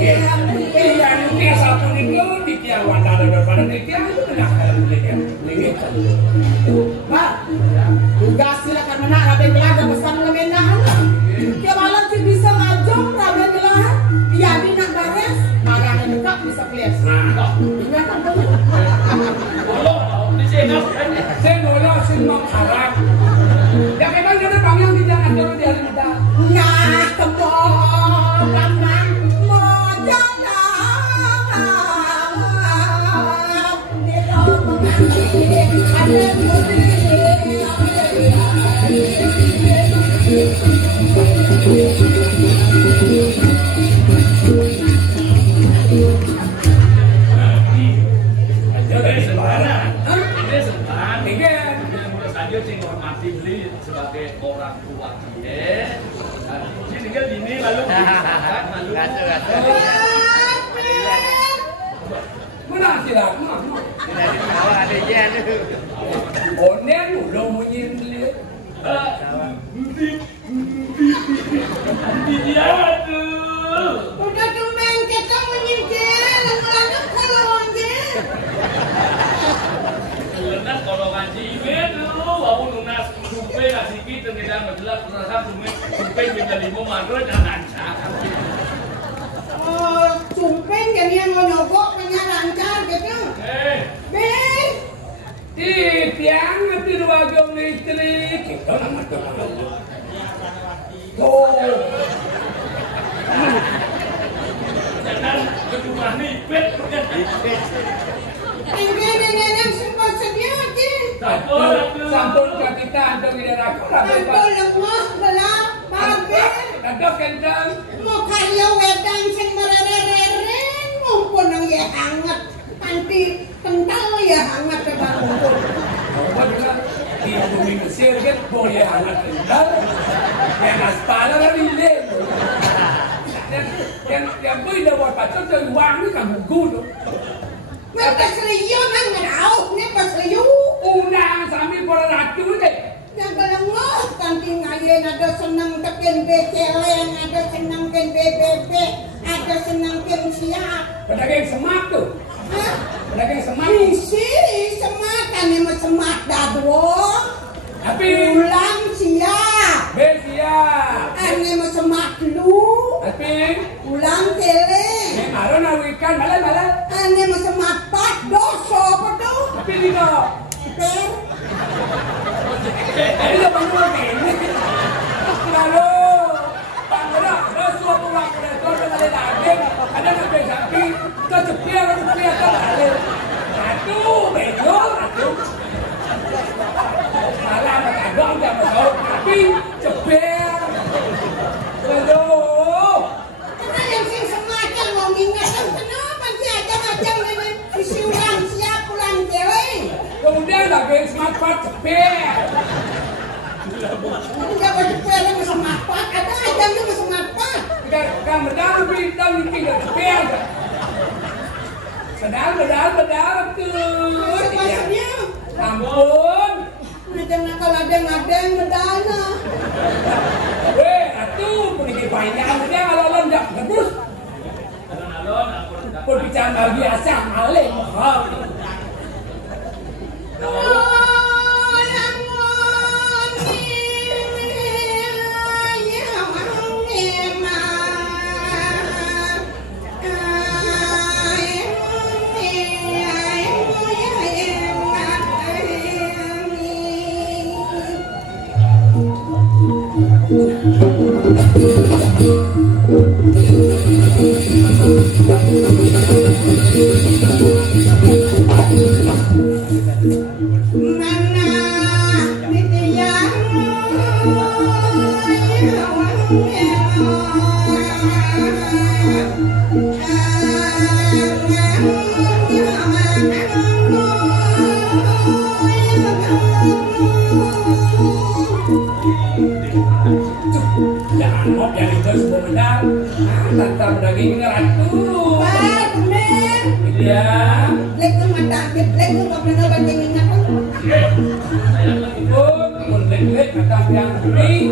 Yang dia satu itu tiga wadah daripada tiga itu tidak kalah mereka. Pak, tugas silakan menak raben gelaga pesan ngemendahan. Dia malam sih bisa ngajong raben gelaga. Dia di nak bares, marah dekat bisa kelas. Ingat kan tuh? kalau di sini Saya nolak semua harap. Ya kita jadi panggil di jangan terus di hari muda. Nah, kemol paman mau jalan. Dia menganti ada mobil. ini sebenarnya menurut saja sih menghormati beli sebagai orang tua dia. Ini tinggal di sini lalu Mana silat? Onen belum menyindir. Dia aduh. Udah tumben kita menyingkir, lama-lama kolongan. Karena kolongan jingin dulu, aku nunas sumpe ngasih kita tidak menjelas perasaan sumpe bisa lima mandor jangan cakap. Oh, sumpeng jadi yang mau nyogok punya lancar gitu. Ben, Di tiang ngerti dua gong listrik. Kita nama tuh. Jangan kedua nipet. nenek sempat sedia aja. Sampun kita untuk widaraku lah. Tanpa lemah, gelap, babel. Kadok kencang. Mau kaya wedang sing mereren, mumpun yang ya hangat. Nanti kental ya hangat ke bangun. Di bumi Mesir kan boleh hangat kental. Yang aspal kan ini. Yang boleh dapat pacar terluang ni kamu gulu. Ngapa serius nang ngerau, ngapa serius? Unang sambil bola ratu deh. Yang kelengah, kanti ngayen ada senang tepian beceleng, ada senang ken BBB, ada senang ken siap. Pedagang semak tu. Hah? Pedagang semak. Isi semak kan emang semak dadwo. Tapi Ulang siap. Besia. Ane mau semak lu. Tapi Ulang tele. Aron awikan malah. Ane mau semak pat doso pedo. Tapi dito. Per. Ini dah bangun ini. Lalu panggara, dosa pulang kolektor dengan daging. Ada nak sapi, kita cepia tak ada. Aduh, betul, aduh. Salah berkagak jangan tahu, tapi cepia. Aduh. Karena yang sing semak yang mau ingat kenapa sih ajang-ajang dengan isi ulang siap ulang tele. Kemudian daging smartphone cepia. Enggak boleh cepet sama semak pat, ada ajang sama semak pat. Kan berdal beritahu ini tidak cepia. Bedal tuh. Maksudnya, Ampun. macam nakal adeng-adeng medana. Weh, atuh pergi banyak dia kalau enggak terus. Alon-alon aku hendak. Berbicara biasa malih mahal. Jangan mau yang itu semua benar. Tentang daging ratu. Iya. Lek tu mata lek tu kau pernah baca ingat kan? Pun lek kata yang ini.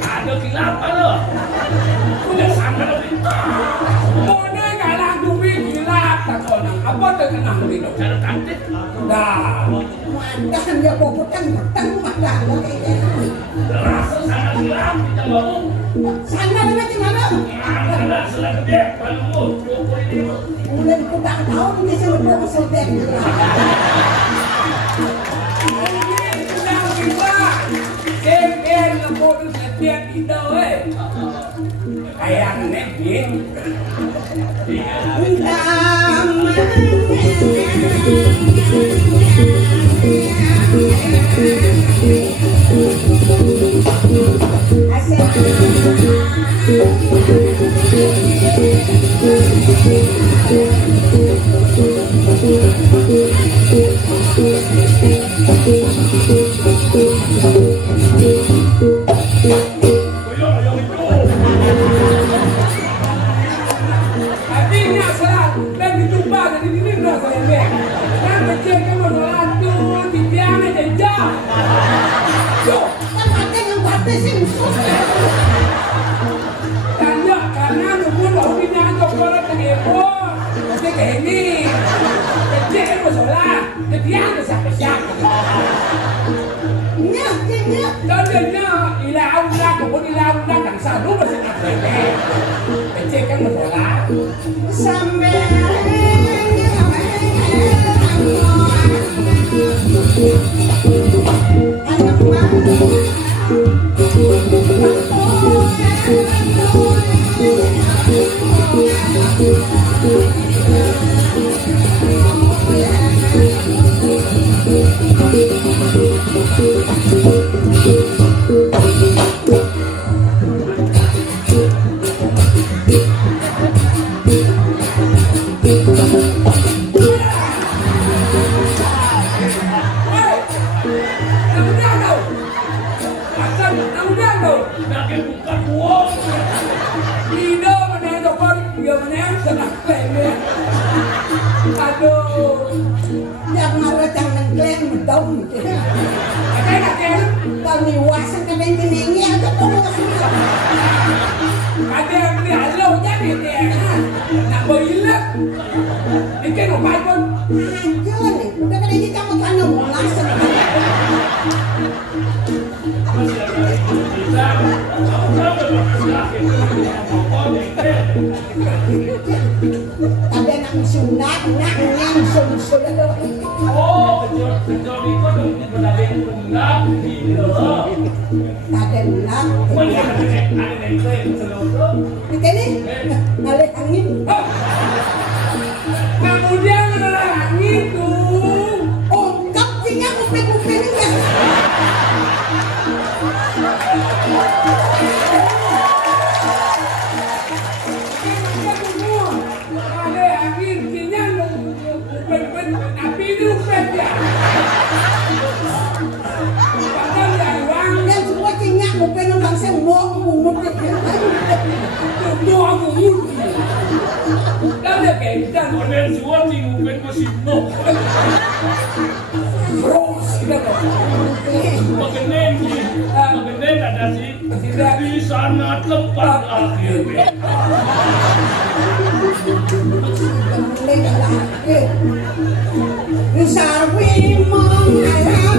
Ada kilapa loh. Udah sama lebih. Boleh kalah duit gila tak konang. Apa terkenang itu? Cara cantik. Dah. Mudah dia bawa petang malah. Rasa sangat gelap kita ngomong. Sana macam mana? Ada selang gede palmu. Mulai aku tak tahu ni saya bawa sobek. Kayak nek Dik. Artinya salah dan dicoba jadi ini enggak saya lihat. Kan kecil kamu salah tuh di tiang aja jauh. Yo, karena nunggu lalu pindah ke kolam telepon. Jadi kayak ini. Kecil kamu salah, di tiang ke siapa-siapa. Tadinya ilah kemudian ilah kan selalu masih ada. Kecil kamu salah. Sampai Makin bukan buang. Ida mana dokter dia mana senang klaimnya. Aduh, yang mau jangan klaim dong. ada nak kan? Kalau niwasan ka din tinengi aja tuh. Ada yang beli halau jadi dia. Nak boiler. Ikan apa pun. Anjir nih, udah kan ini kamu kan ngulasan. Ada anak sunat, nak yang sun. Oh, kejol itu dong berada di tengah gitu. Ada nak. Mana ada itu yang seluruh. Ini ngalir angin. Kemudian adalah itu. Ungkap sihnya kuping-kuping kan. Ada angin kinya ben api itu ya. Padahal yang wang Yang semua sihnya kuping langsung mau mungut. mau aku. Ada kayak dan Kemudian semua tingguin masih mau. bros gitu. Mengenai ada sih di sana tempat akhirnya. Sarwi mengarap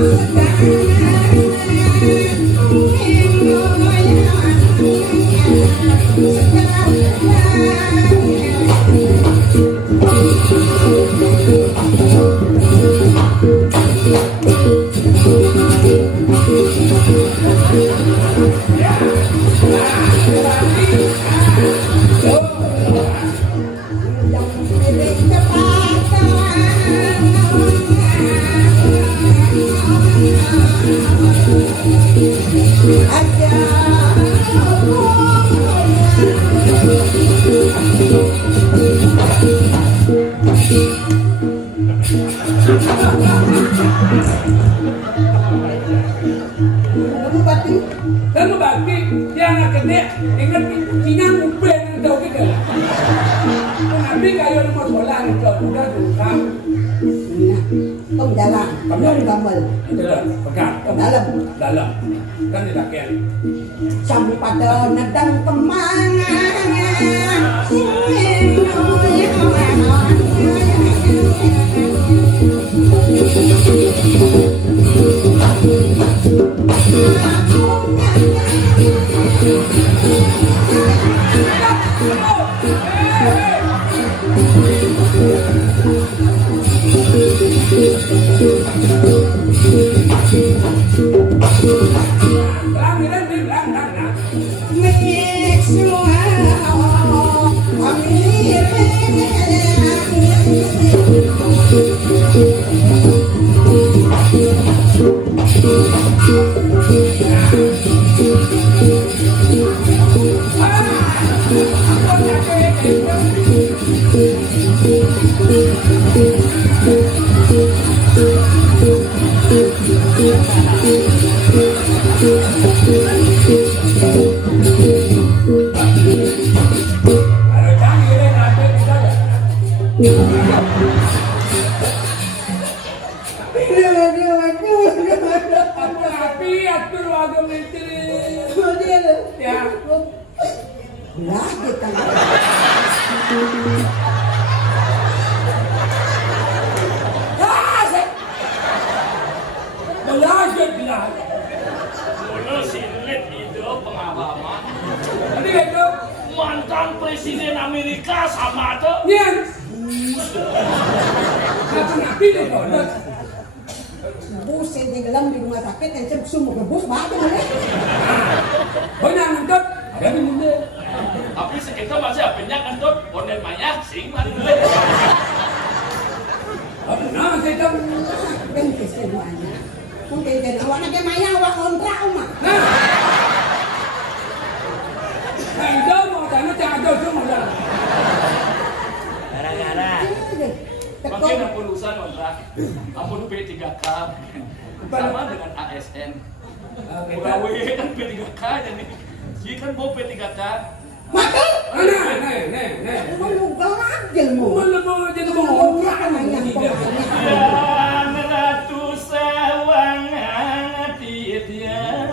Dan membagi dia anak gede ingat kinya ngubeng jauh gitu. Nabi kayu mau sekolah itu udah bukan. Không dalam, không gamel. Pegang. Dalam. Kan tidak kian. Sampai pada nadang kemangan. Mix Mantan Presiden Amerika sama tuh. Iya. Napi deh kalau. Bus yang tenggelam di rumah sakit yang semua ke bus banget nih. Benar ngentut. Ada minum deh. Tapi sekitar masih apanya ngentut. Bonden banyak sing mari dulu. Nah, saya tahu. Dan kesemuanya. Mungkin jadi awaknya kayak maya awak kontrak umah. Jauh mau tanya jangan jauh malah. Gara-gara. Makin ampun urusan kontrak. Ampun P3K sama dengan ASN. Pegawai kan P3K jadi. Jadi kan bawa P3K. Maka. Nih. Menunggal aja mau. Mau jadi mau ngontrak yang Yang ratu sawangan titian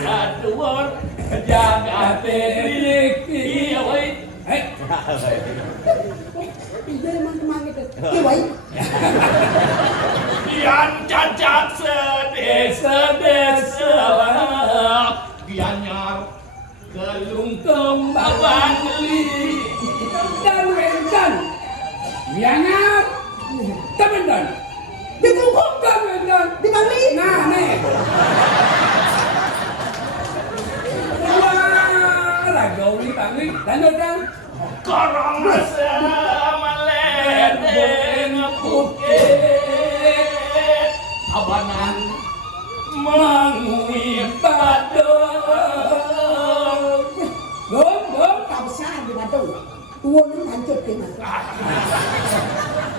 saduor jaga terik iya woi Iya emang kemana itu? Iya woi. Yang cacat sedes gianyar gelung kembang li dan wendan. Bianya temen-temen. Dibungkuk Temen-temen. dibalik. Nah, nih. Wah, ragauli bangli lanjut kan. korong semeleden bukit abanan mengui badung. Gom. Tak besar di Badung. Tua nó hancur di mana?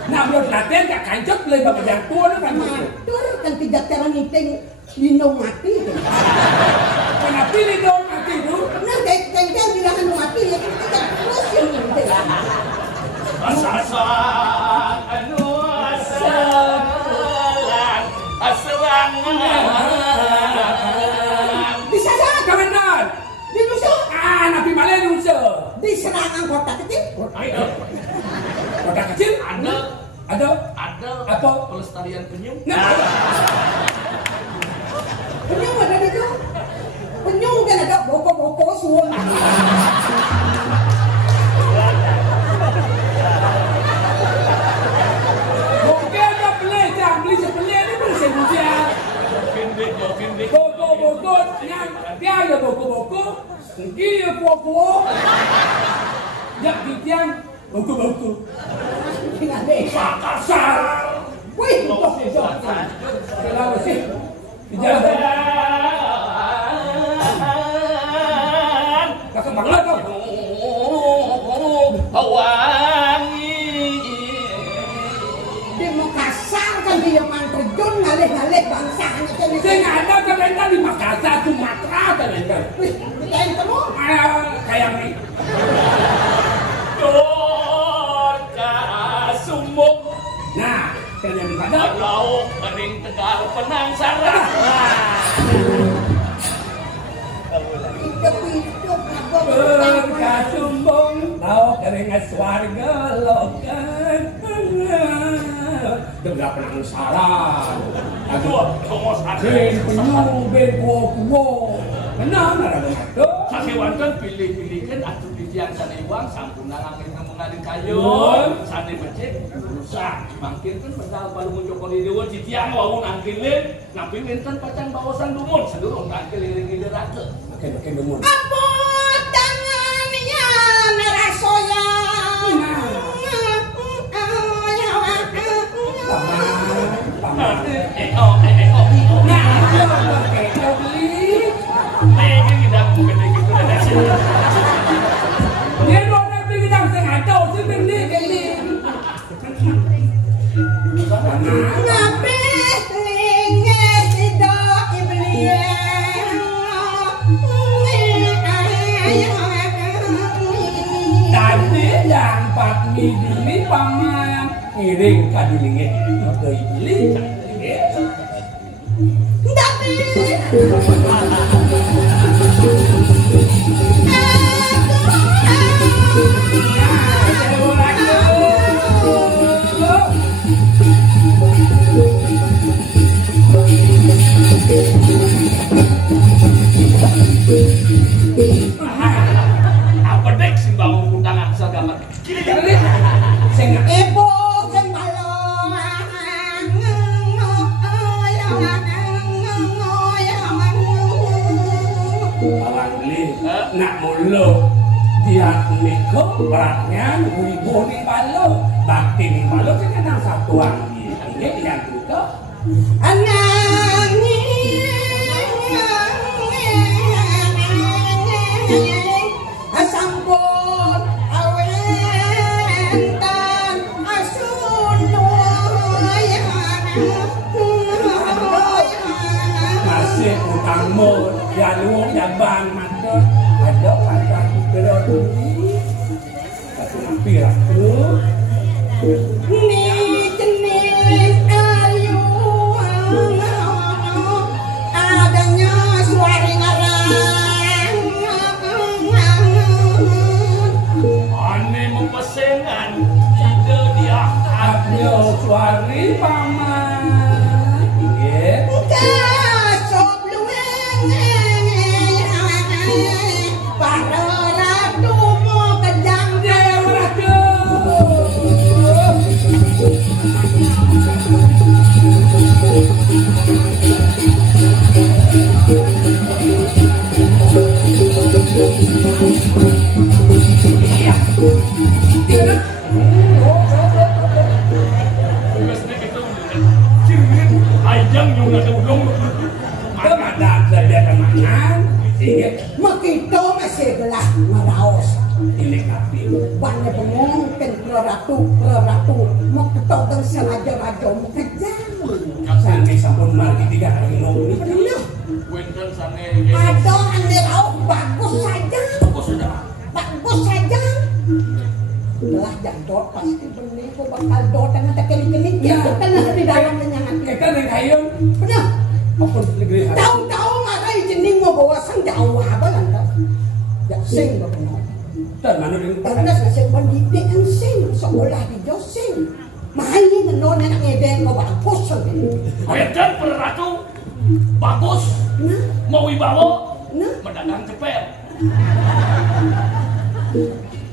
Nah, belum latihan gak kancetเลยbapak yang tua nó kan. Matur kan tidak cara ngiting lindung mati. Kenapa ini dong mati itu? Benar teng-teng bilang lindung mati ya kita tidak terus yang ngiting. Asasan anu asalan aserangan Diserang komandan. Dinusuk. Napi malah diusir. Diserang anggota kecil. Kota kecil ada apa? pelestarian penyu. Nah, Penyung ada di situ. Penyung kan ada boko-boko suun. Oke, tak beli sebeli ini bersih dia. Jokin Boko, dia ada boko, dia kuah. Jak kitian, boko. Tidak ada. Makassar. Wih, Kenapa sih? Dijaga. Kakak banget kau. Wangi. Di Makassar kan dia man terjun ngalih-ngalih bangsanya kan. Saya ada terlentang di Makassar, Sumatera terlentang. Wih, yang kamu? Kayak ini. Dorka sumuk. Nah, kalian di mana? Lauk kering tegal penangsaran. Hidup-hidup Berkasumbung, lauk keringat warga lokan. Tegak penangsaran. Aduh, tongos Ben penyu, ben kuo. Kenapa ada itu? Kaki wanton pilih-pilihkan atuh di tiang sana iwang sampuna angin mengalir kayu sane becek rusak mangkin kan bedal baru muncul di dewa di tiang wawun angkilin napi minten pacan bawasan dumur sedurung tangkil iring rake Oke, demur. apa tangannya nerasoya? Paman. Nah, Kita beli. ini tidak mungkin gitu ada sih. Dia 2 tahu sih benih gini. Ngape lingeh tidak iblis. Tadi yang 4 minggu ini paman ngiring kadilingnya ke iblis. Tapi Apa dek sing bangun undangan sagama. Kali sing ibu sing balong Bawang beli nak mulu dia niko beratnya ibu di balo bakti di balo sing kadang satuan ini yang itu sampun awentan asuno masih utangmu ya luang ya bang mantul ada pada berdoa satu hampir aku ni jenis ayu adanya suara ngarang Ane mempesengan jika diangkat. Abyo suari paman iya kasop luweng para ratu mau kejang Wes nek itu cirit ayang yung nadulong. ada kedatangan sehingga makito masih belah maraos ini kapi banyak pengongken ratu mau ketodong sengaja mau kejang sampai sampun margi 3 hari lalu bener Wenten sane ada ane rauh bagus saja belah jadot pasti benih kok bakal dotan ada keling-keling Ya. ya tenang di dalam menyangat kita yang kayong bener apa negeri hari tahu-tahu ngarai jening mau bawa sang Jawa apa kan ya sing bener dan mana dengan Terus nasi pendidik yang sing sekolah di Josing main menon anak ngedeng kau bagus Wenten peratu bagus nah mau wibawa nah mendagang cepet.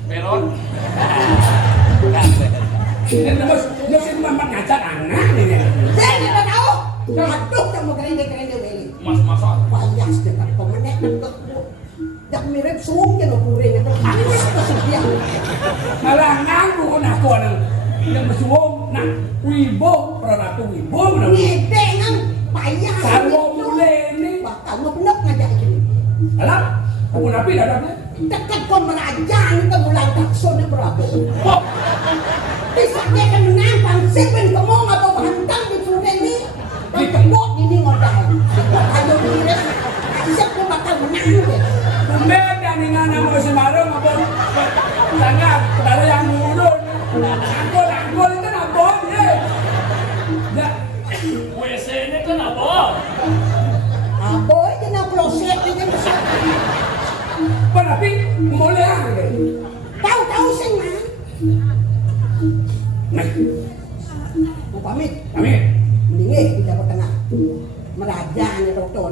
Peron dan terus nasi mamat ngajak anak ini saya tidak tahu aduh tak mau kerende beli mas-masak. payas dengan pemenek yang mirip suung ke lo kuring itu ini kesepian malah nganggu kena tuan yang bersuung nah wibo peratu wibo mana ngedeng kan payas sarwo mulai ini bakal ngeblok ngajak gini alam kamu napi dadapnya dekat kau merajang ke bulan taksonnya berapa Wah, bisa dia kan menantang siapa kemong atau bantang di kuda ini dan kebot ini ngodal ayo dires siapa bakal menang deh beda dengan nama Semarang apa sangat saudara yang mundur angkol itu nabok ya WC-nya kan apa? aboy kena kloset ini kan apa tapi mulai aja tahu sing mah nah mau pamit kami mendingan di Jawa Tengah merajang itu tuh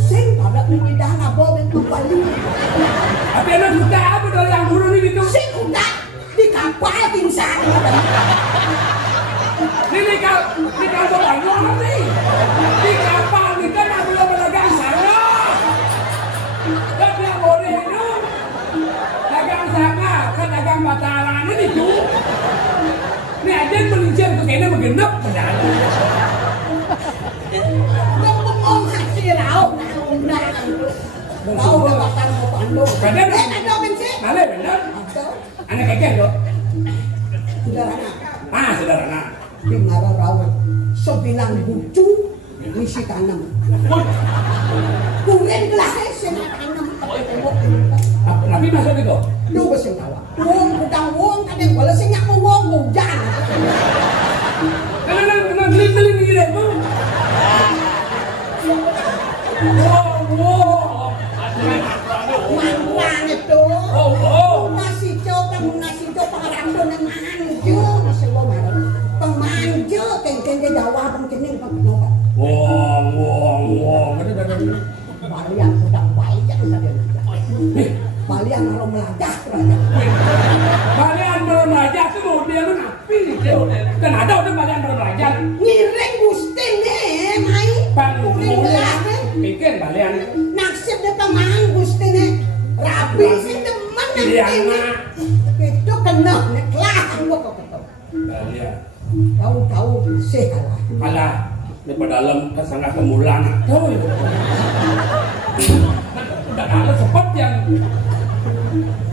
sing pada mengidah abo ben kembali tapi anak kita apa dari yang dulu nih gitu sing udah di kapal pingsan ini kalau bangun nih di kapal ini kan belum berdagang sana tapi yang boleh itu dagang sana kan dagang Mataram ini tuh ini aja melincir tuh kayaknya menggenap padahal yang ngomong hasil rauk undang tahu bakal mau pandung Kadang- ada bensin malah bener atau anak kekeh kok Sederhana. Ah, sederhana. Di ngara rawat 9 bucu ngisi tanam. Kuren gelasnya sing tanam tapi tembok. Tapi masuk itu. Lu sing tawa. Wong udang wong kadang wala sing nyak wong hujan. Nah, beli gini deh. Wow. Mantan itu. Nasi cok pengarang nang manje masih lo marah. Pemanje keng-keng ke Jawa pengkening pengnoka. Wong. Balian sedang baik ya sadar. Balian kalau melajah raja. Balian bermajah kemudian lu napi dia. Dan ada udah balian bermajah. Ngireng gusti nih, mai. Pangmulan. Pikir balian. Naksib dia pemang gusti nih. Rapi sih teman nanti. Itu kena nih kelah gua kok ketemu. Balian. Tahu sih kalah. Kalah. Di dalam kesana kemulan. Tahu ya. Dan ada sempat yang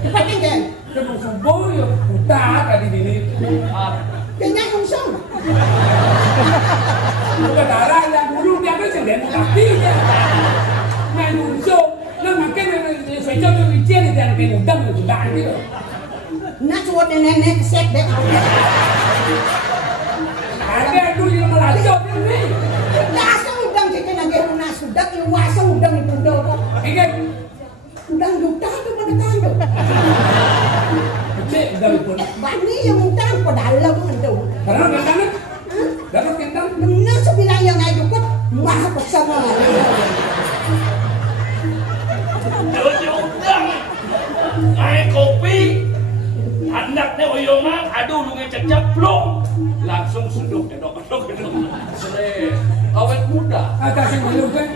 Pakai kan? kedua subuh ya udah tadi ini. Kayaknya konsol. Bukan darah yang dulu dia kan sendiri tapi dia main unsur. Nah makin saya coba bicara di dalam udang sudah gitu. Nah cowok nenek set deh. Ada itu yang melacak ini. Dasar udang kita lagi lunas sudah iwasa udang itu dong. Ingat. Udang juta tu menekan tu. Cik udang pun. Bani yang udang pada dalam tu. Karena kentang ni. Karena kentang. Benar sebilang yang ayu kot maha bersama. Jauh udang. Air kopi. Anaknya oyongan, aduh lu ngecek plong. Langsung sunduk kedok. Sele, awet muda. Kasih belum kan?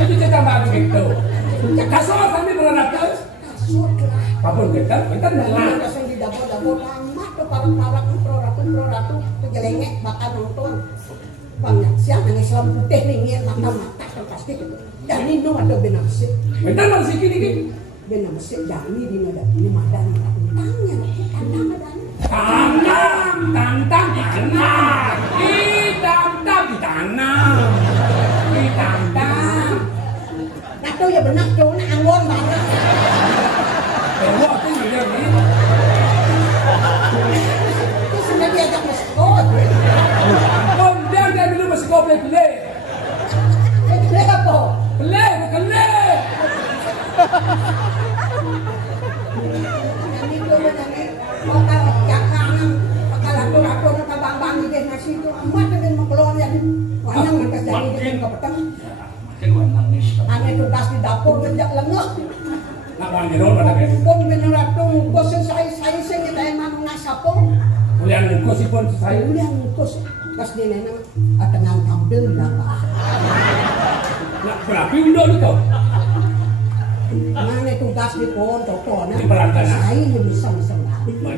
Itu cerita baru gitu. Kasar kami beranakan. Papun kita Nah, kasih di dapur lama tu parak-parak pro-ratu kejelengek bakal nonton. Banyak siapa yang Islam putih ni mata-mata kan pasti gitu. Dan ini ada benamsik. Bentar masih kini. Benamsik jani di mana ini madan tangnya Tantang di tanah. Nah tu ya benar tu nak anggon banget. Kedua tu dia ni. Itu sudah diajak masuk. Kemudian dia dulu masih kau play. Play apa? Play. Ini tu benarnya. Bakal cakang, bakal atur bang di nasi itu amat dengan mengkeluar jadi wanang mereka jadi dengan kepetang. Makin wanang ni. Hanya tugas di dapur menjak lengah. Nak orang jeron pada kan. Pun benar tu bos saya sing kita emang nasapong. Kuliah ngukos si pun saya. Udah ngukos pas di nenang tenang tampil berapa. Nak berapi udah ni kau. Mana tugas di pon toto na. Di perantara. Saya yang bisa.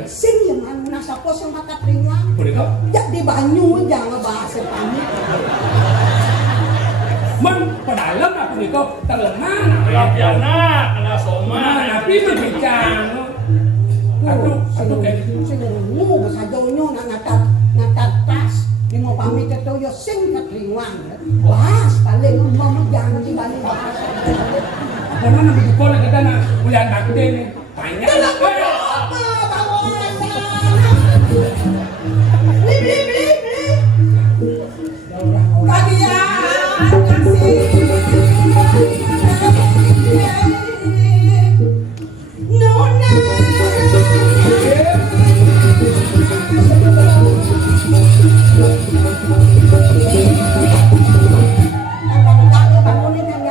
Sing yang nasapo sing makat ringan. Boleh kau? Ya di banyu jangan bahasa kami. Men pedalam aku ni kau terlemah. Piana, kena soma. Tapi berbincang. Aduh kayak sing ngu sajonyo nak tas di mau pamit itu yo sing katringan. Bahas paling mau jangan di balik bahas. Karena nabi kau nak kata nak bulan bakti ni banyak. Beli. Kalian kasih. Nona. Bangunin yang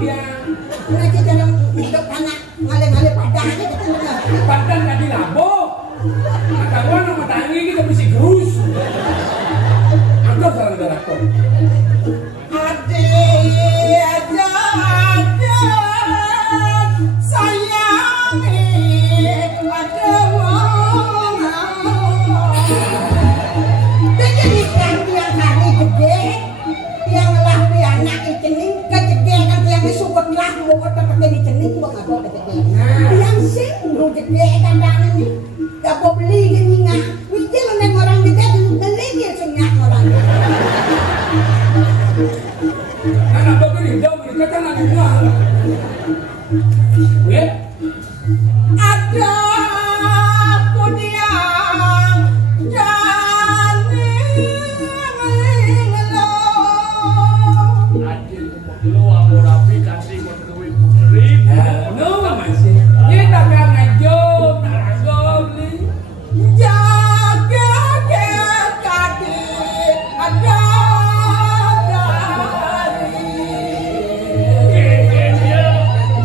dia. Nanti jangan hidup anak ngale-ngale padanya ketemu. Padahal tadi labo. Kawan sama tangi kita mesti gerus. Angkat sarang darakon. Adik sayangi ada wong. Jadi kan tiang hari gede, tiang lah anak ikening kegedean tiang support lah mau dapat jadi cening mau ngapa kegedean. Tiang sing mau gede kandangan ni, gak mau beli gini ngah. Wijil neng orang gede beli dia senyak orang. Anak bapak ni jauh mereka kan lagi buang. Ya? Ada kudiang jani ngelo. Anjing lu amo rapi kasih kon duit putri. No masih. Ni tak kan ngajom, ngajom ni. Jaga kaki ada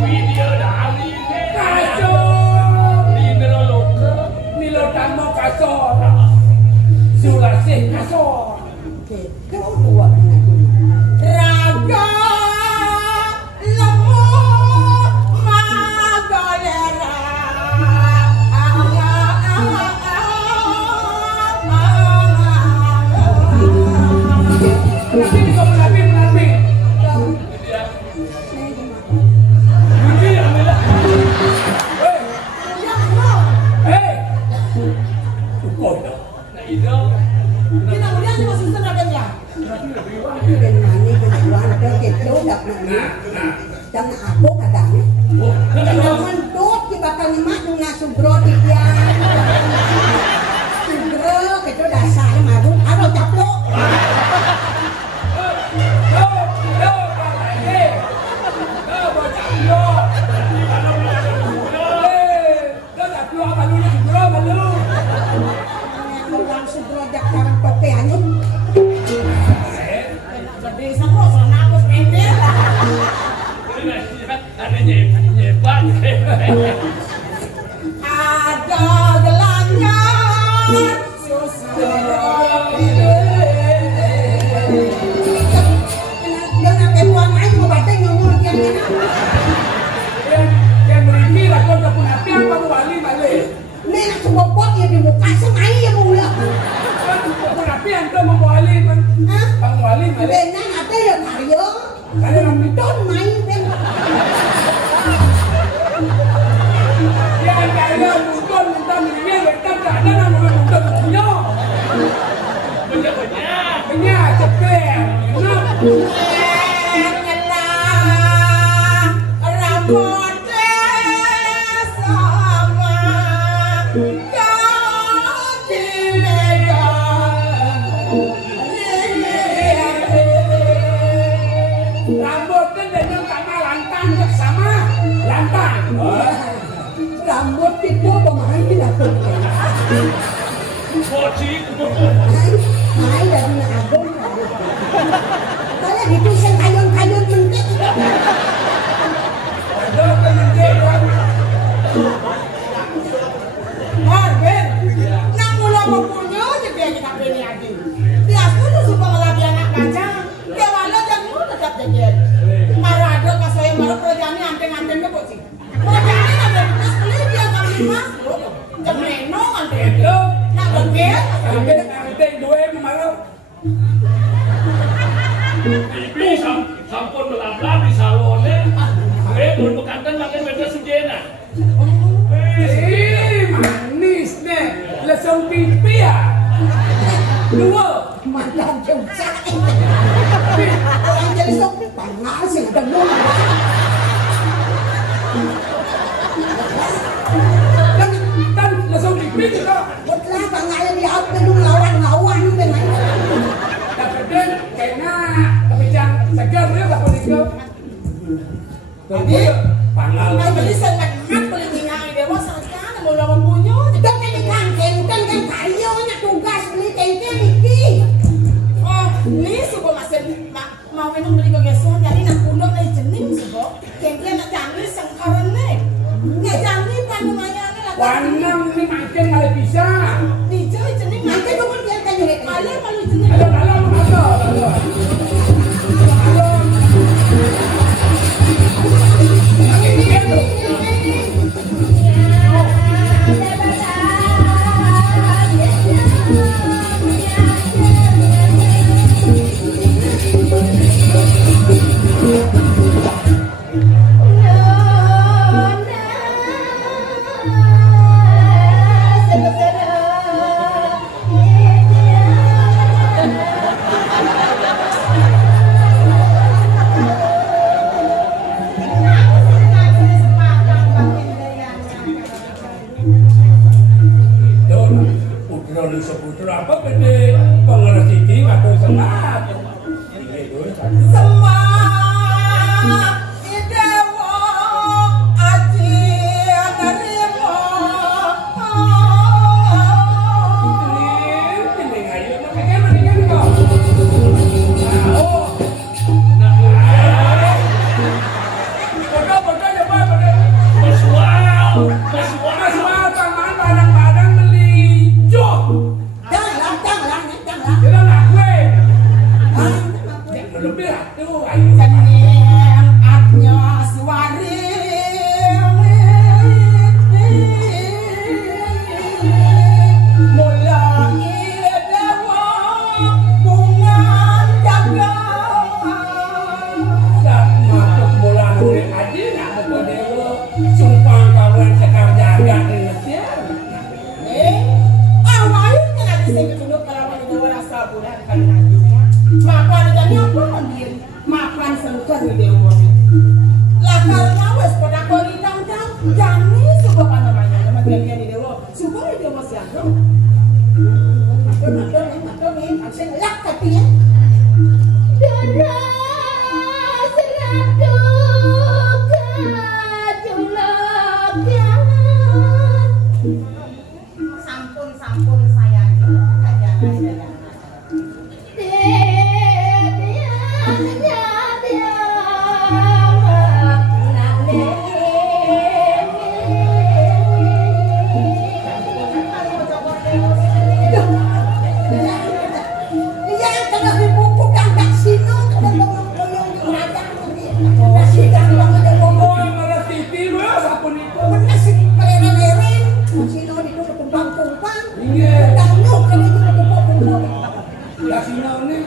Video dari ni. Kacau. Ni melolok. Milo tamo kasor. Sulasih kasor. Itu dua raga lemah magalera. Nanti kau menapin. Dia. Dia ambil. Hey. Kau dah. Nah itu. Kita udah ni masih senang kan ya? Berarti lebih wah. Dengan ni kejuan kita dak nak ni. Jangan aku kadang. Oh, Jangan dot di bakal nyemak dengan sugro di dia. Sugro kita dasar maru aro caplok. Orang sugro jak karang toke anyut. Gede sama sana aku pendek. Ada nyebat. Ada gelangnya dengan kebuan air mau baca nyunyur yang mana? Yang berimi lah kau dah punya piang kamu balik balik. Ni nak cuba buat dia di muka semai yang mula. Kau punya piang tu mau balik kan? Hah? Kamu balik balik. Benar ada yang karya. Ada orang Don main ben. yang kaya mungkin minta minyak letak tak ada nama mungkin punya. Banyak cepet. Nyelah rambut sama kau Rambut kan dengan tanah lantang bersama lantang. rambut itu pemain tidak penting. Koci. Main dari agung. Kalau gitu saya kayun-kayun mentik. Ada penjelasan. Marvin, nak mula mempunyai je dia kita beli lagi. Dia pun suka lagi anak baca. Dia walau jangan tetap jajan. Marah ada pas saya marah kerjanya anteng-anteng ke bocil. Kerjanya ada di tas beli dia kami masuk. Jangan neno anteng. Itu. Nak berget. Ada dua malam. Ibu sampun melablah di salonnya. Belum bekantan makan beda sujena. Manis nih. Lesung pipi ya. Dua. Mantan jengsak. Orang jadi sok pangal sih dengung. Dan lesung pipi juga. Betul pangal di out dengung lawan-lawan itu benar. Tapi dan kayaknya kepikiran segar dia tak boleh ke. Tapi pangal. Mau beli sangat mat beli minyak dewa sangat mau lawan punya. Dan kan kangkeng kan karyonya tugas beli kengkeng iki. Oh, ini suka masih mau memang beli kegesuan jadi nak pundok dari jening suka. Berapa gede pengeras iki ngatur semat. Semat idewo aji nerimo. Ini ayo mendingan kok. Bodoh ya Pak, bodoh. Maswal pangan padang-padang beli jok. Janganlah. Kira nak gue. Lebih atuh ayo. Kening atnya suwari. Mula idewo bunga dagang. Dah masuk bulan gue aja nak bodoh. Sumpah kawan sekar jaga Indonesia. Awalnya nggak bisa ditunduk kalau mau dibawa rasa bulan kali lagi. Makan jadi apa mandir? Makan sengker di dewa. Lah karena wes pada koridang jani suka apa namanya? Nama dia di dewa. Suka di dewa siapa? Matur nih, saya ngelak tapi ya. Sampun saya aja. Iya, kena dibuku kan gak sino, kena tolong di kerajaan nanti. Masih kan bang ada ngomong. Oh, malah TV lu sapun itu. Bener sih, keren-keren. Sino itu tumpang-tumpang. Iya. Tangguh kan itu tumpang-tumpang. Ya sino nih.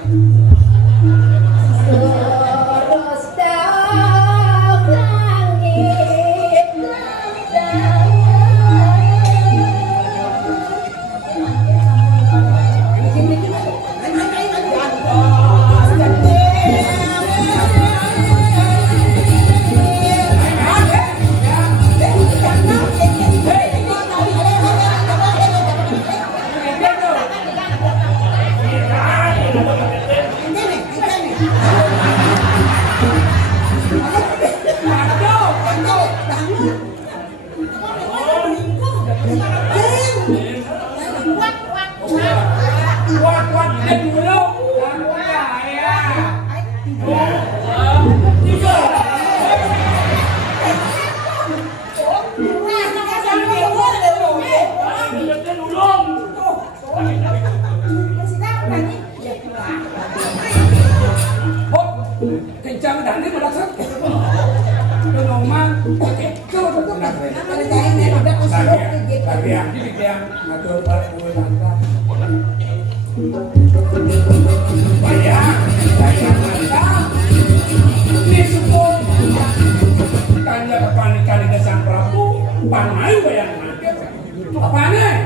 Kuat dulu. Ya. Kencang dan ini merasa penolongan yang ngatur bayang mantap ini sepuluh tanya kepanikan di Sang Prabu panai bayang mantap apa nih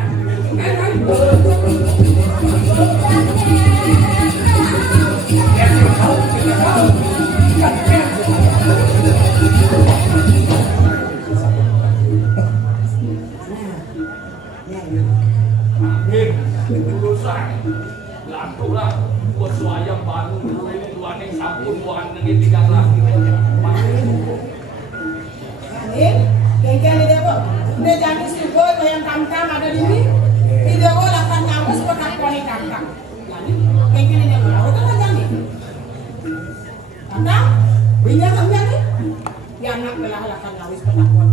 Lantulah buat suayang bangun ini luaning sampun buang negeri tiga lagi. Kengkeng di dewa. Dia jadi sibuk yang tam-tam ada di sini. Di dewa lakukan nyamuk seperti koni tam-tam. Jadi kengkeng di dewa. Itu kan jadi. Tam-tam, binyak kan jadi. Ya anak belah lakukan nyawis perlakuan.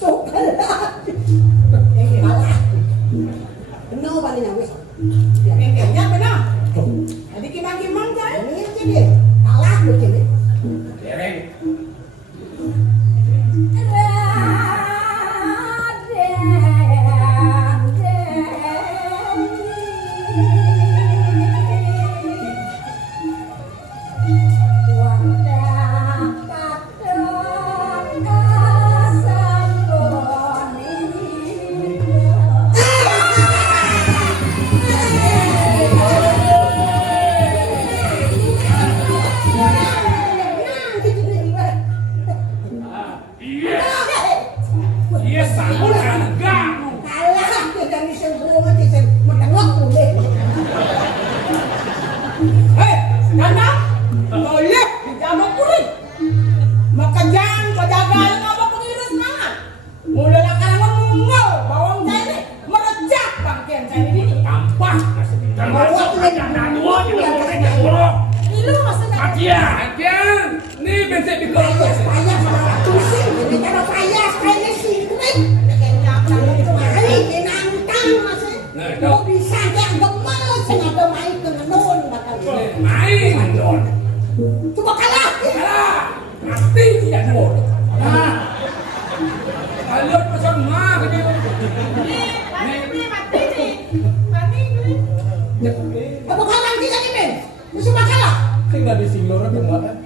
Cuk. Ini kalah. Benar paling nyawis. Bengkelnya benar. Jadi kimang-kimang kan? Ini aja dia. Kalah begini. Dereng. Iya sanggup enggak. Kalah dengan isin bunga isin menengok boleh. Hei, Nana, boleh dijamah kulit. Makajang kau jaga yang apa pengiris semangat. Mulai karangan mungol bawang jari merejak bangkian jari ini. Tampah masih di dalam. Dua juga boleh dulu. Ilu maksudnya. Ajian. Nih bensin di kolong. Payah sama tusin, ini cara payah sekali sih. Ini nantang masih. Kok bisa yang gemes sengaja main ke nun bakal. Main don. Coba kalah. Kalah. Mati tidak mau. Nah. Kalian pesan mah gitu. Ini mati nih. Mati nih. Apa kau nanti kan ini? Mesti kalah. Tinggal di Singlora kemarin.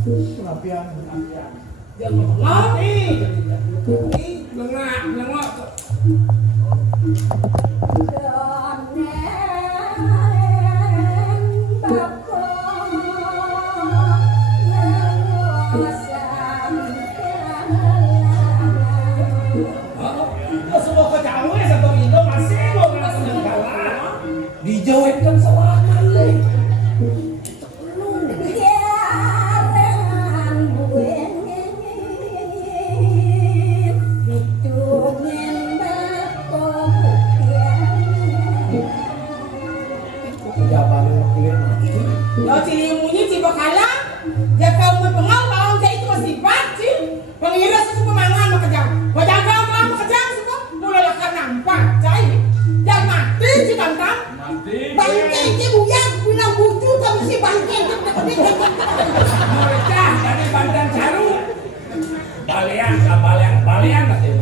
Pengapian. Jangan mati. Lengak. Semua kecamu ya satu Indo masih lo masih kalah. Dijauhkan selama lagi. Yo cilimunyi cipa kalah. Dia kau mempengal bawang jari itu masih baci. Pengiris itu pemangan makajang. Majaga orang makajang semua. Mulai akan nampak cai. Yang mati si kantang. Bangke ke buyang bilang bucu kami si bangke. Mereka dari Bandan Caru. Balian masih.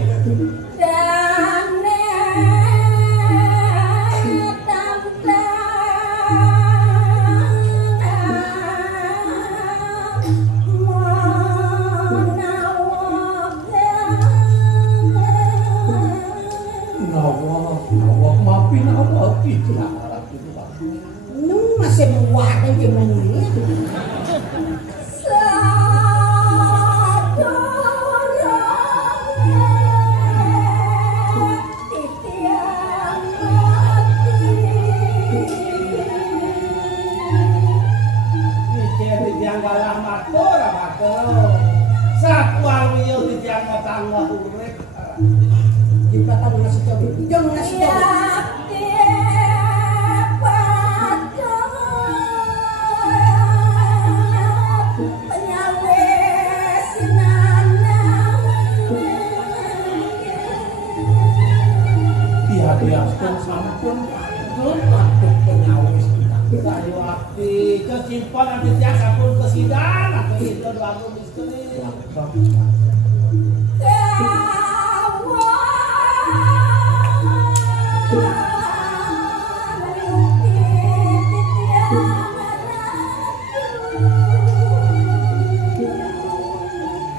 Nawak maafin awak itu. Masih muat yang dimulai. Yang galah matur satwa liya dijang matangwa urip. Jika tahu nasi coba, jangan nasi coba. Dihadiahkan sampun patut penyawis kita. Ayo api kecimpan nanti tiang sampun kesidang atau itu doa misteri.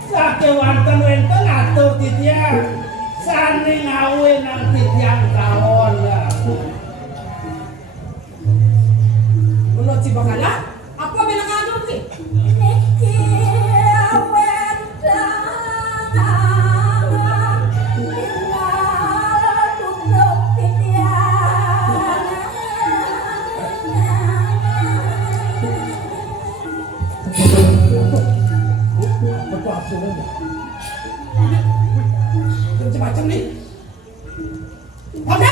Sake wonten atur titiang sane ngawe nang titiang kawon. Menurut cipa kalah, apa bela kadung sih? Macam ni. Apa?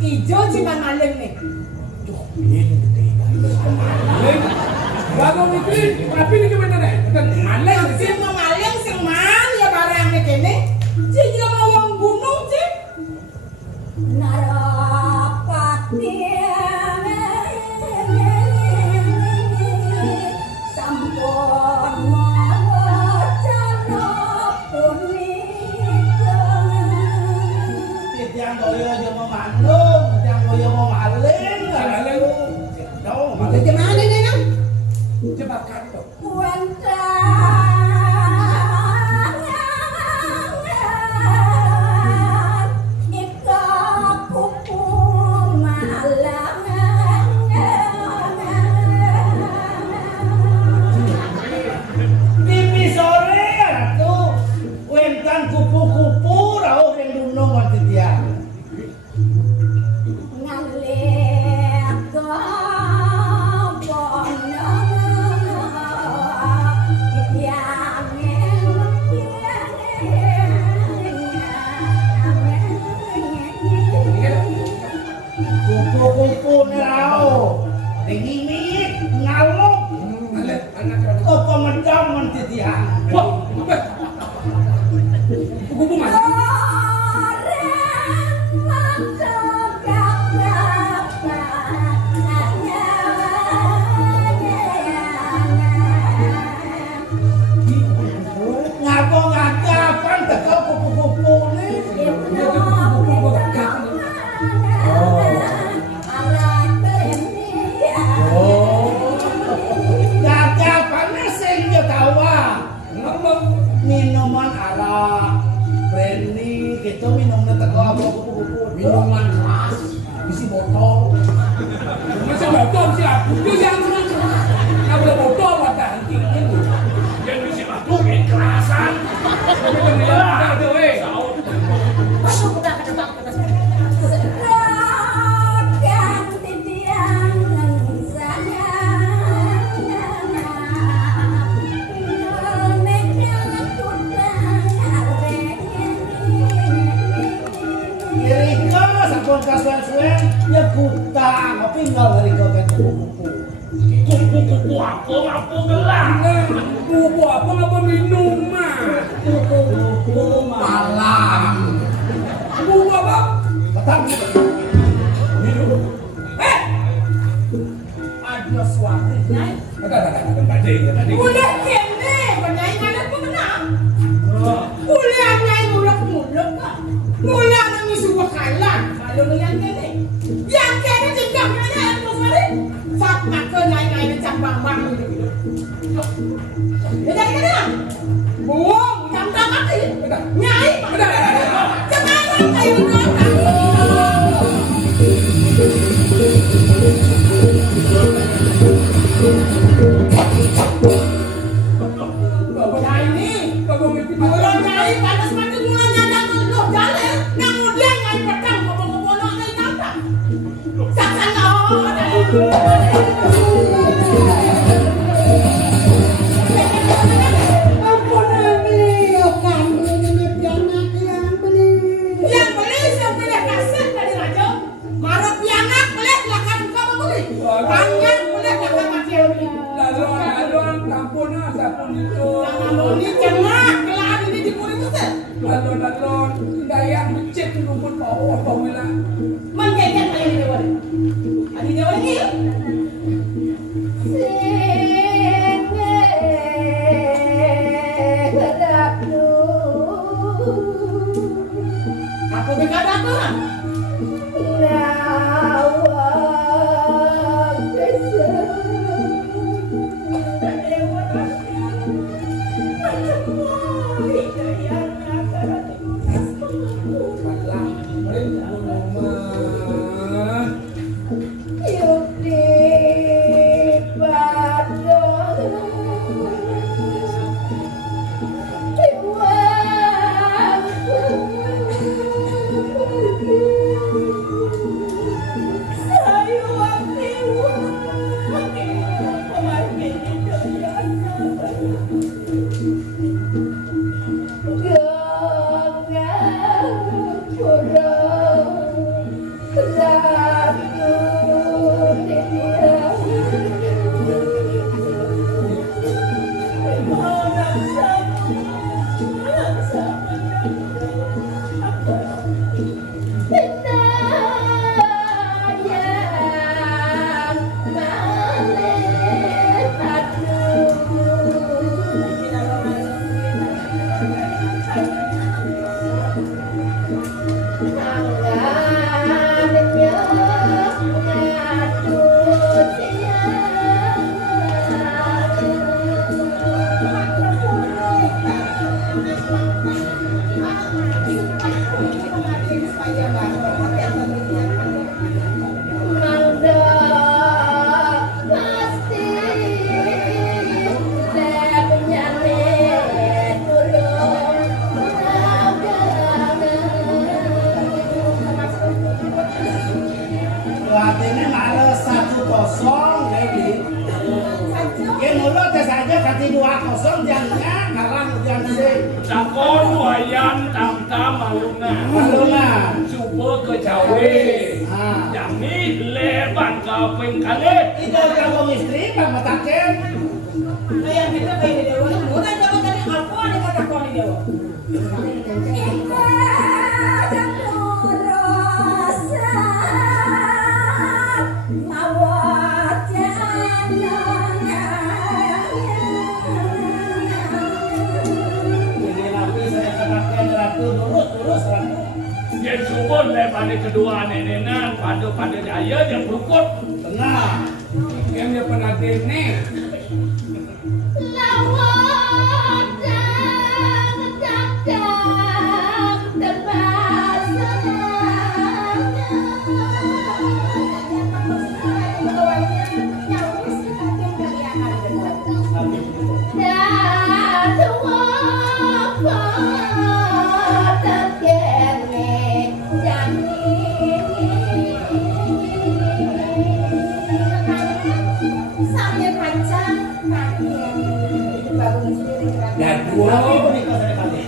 Ijo cuma maling nih. Ini gede. Bagong iki tapi iki bener kan maleng Sing mau maleng sing man ya barangnya kene. Sing mau wong gunung sih. Narapati sampun mawacana punika. Tiang koyo aja mau mandung, tiang koyo mau maleng. Bagaimana nih nang? cepat kan to. Tipi sore tuh, wentan kupu-kupu rauh yang dunung mati tiang. Kupu-kupu nerau, dingin ngaluk, apa medam mati tiang. Wah, apa? Kuku mana? Ngapa ngakapan teko kupu-kupu nih? Ngakapannya sing yo tawa. Minuman arak, brandy, gitu minumnya teko apa kupu-kupu. Minuman keras, isi botol. Masih botol siapa? Dia yang nggak boleh botol wadah anjing. Yang bisa batu ini kerasan. Riko sampun kasuan-suan nyebuta ngopi nol Riko kan kupu-kupu. Kupu-kupu apa gelang? Kupu apa minuman? Kupu-kupu malam. Kupu apa? Petang. Minum. Ada suara nyai. Tadi. Udah kene, nyai ngalet ku menang. Ulah nyai mulek-mulek kok. Mulah nang isu bakalan. Kalau yang kene. Yang kene jenjang kene aku sore. Fat make nyai-nyai cak bang-bang gitu. Ya jadi kene. Buang jam-jam mati. Nyai. Jangan kayu kota. Mulai nyai panas mati mulai nyadang lo jalan nang udian nyai pedang kopo-kopono nyai nantang saksan ampun beli kamu ini pianak yang beli sampai kaset dari raja marah pianak boleh lakan kamu beli banyak boleh lakan mati Laluan kampung sapun itu. ini cenah kelar ini di puri besar Laluan dayang becek rumput bawah bawah. menjajan kayak di dewa adi dewa ini aku berkata tuh Malah, berarti 2-0 jangan kalah jangan sih. Takon wayan tam-tam malungan. Coba ke Jawa. Yang ni lebat kau pengkali. Itu kalau istri bang mataken. Kayak kita kayak di dewa. Bukan coba tadi aku ada kata kau di dewa. Dia subur lepas kedua nenenan pada jaya dia berukut. Benar. Yang dia pernah nih.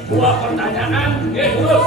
Dua pertanyaan, terus.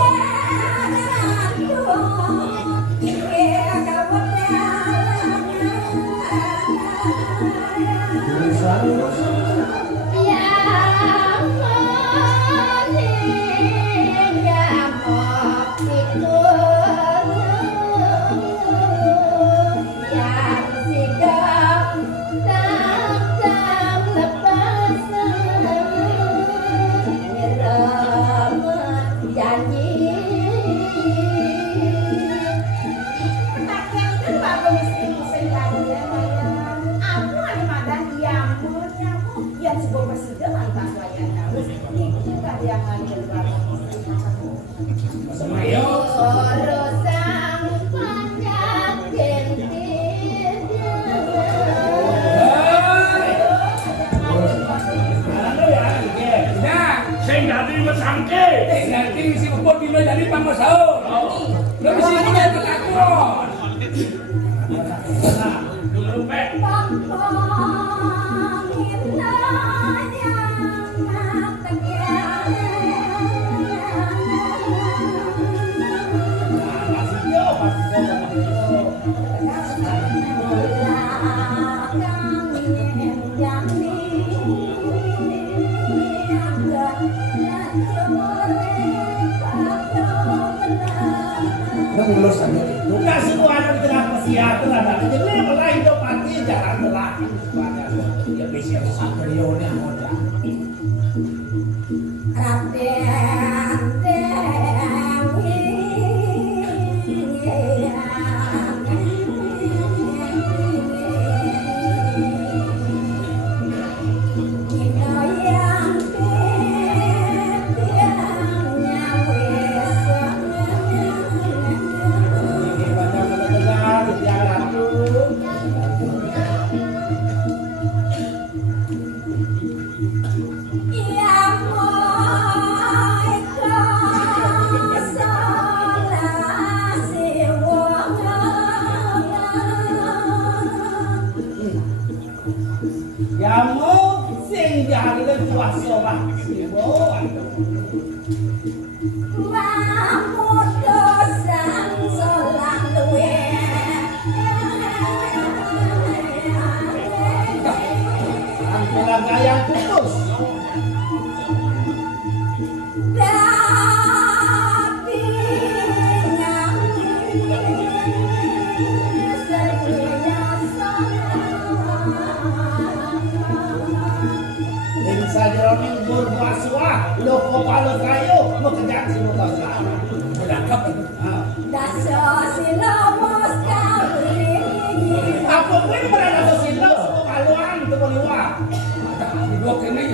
Nanti misi upot bila jadi pamasau. Lo misi punya ketakut. Dulu pe. Bukan semua ada di tengah persiapan ada. Jadi mulai hidup mati jalan lelaki. Ya bisa satu milionnya ada. Kamu sing jari tua solah sibo. Kamu dosan solah luwe. Antara gayang putus. Sajeroning berbuasua, loko palo kayu, mengejar si muka selama. Berangkap. Daso silo mos kali. Apa pun berada di silo, paluan itu beliwa. Dua kene.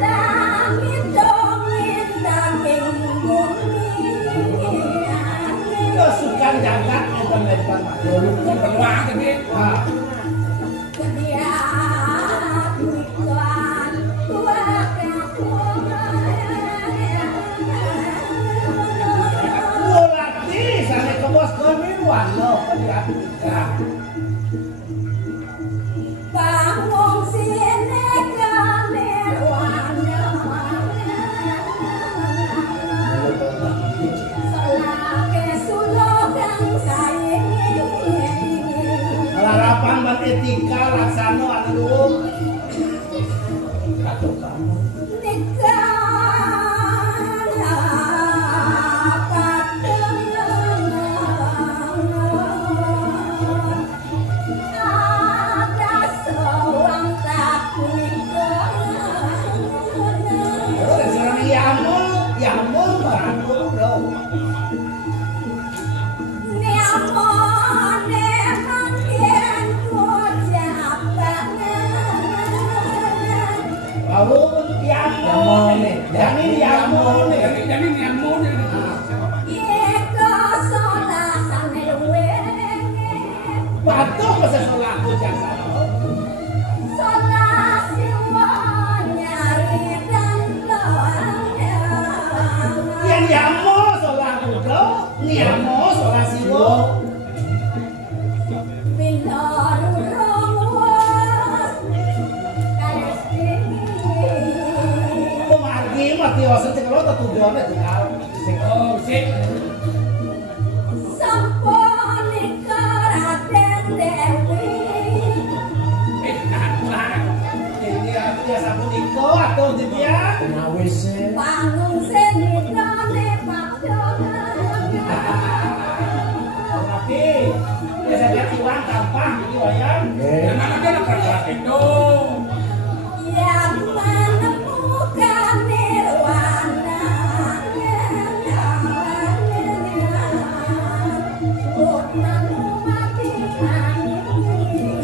Langit dongin daging bumi. Kesukaan jagat itu lepas. Dulu kan peluang kene. Bangun sih Baru Yamo nih. Jadi Yamo nih. Jadi Yamo nih. Patuh masa sholat jangan. Yang Yamo sholat udo, Yamo sholat siwo. Pemargi mati oset kalau tujuannya tinggal. Oh, sih. Iko atau dia nawis Bangun seni dane tapi biasa dia uang gampang gitu wayang Memang ada anak itu yang menemukan nirwana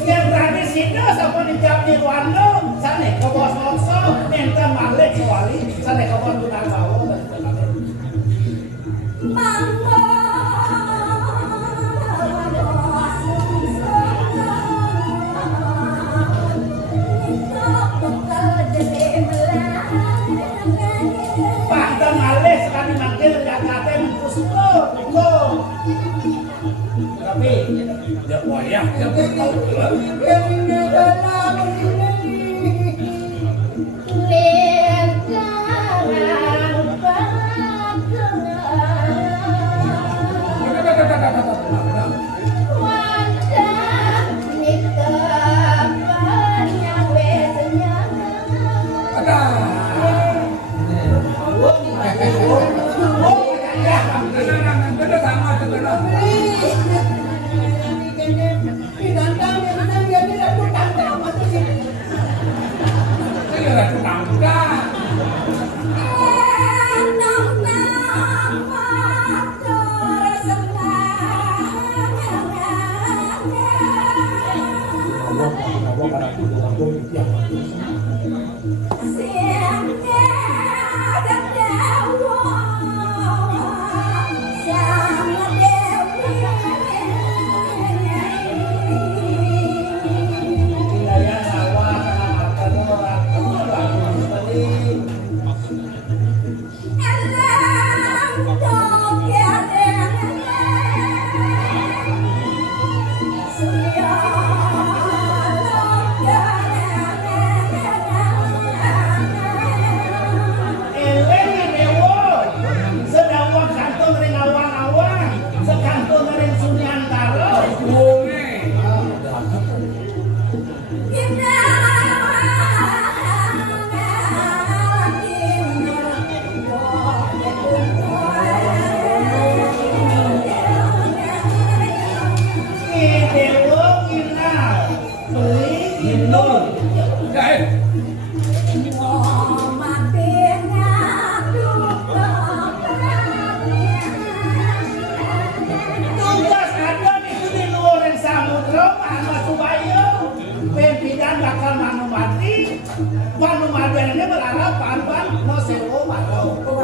yang tradisi itu sama dijawab nirwana sana ke bos mokso minta malik sewali sana ke bos tunang bawa Pantan malik sekali manggil Jakarta Kusuko Iko tapi ya wayang ya tahu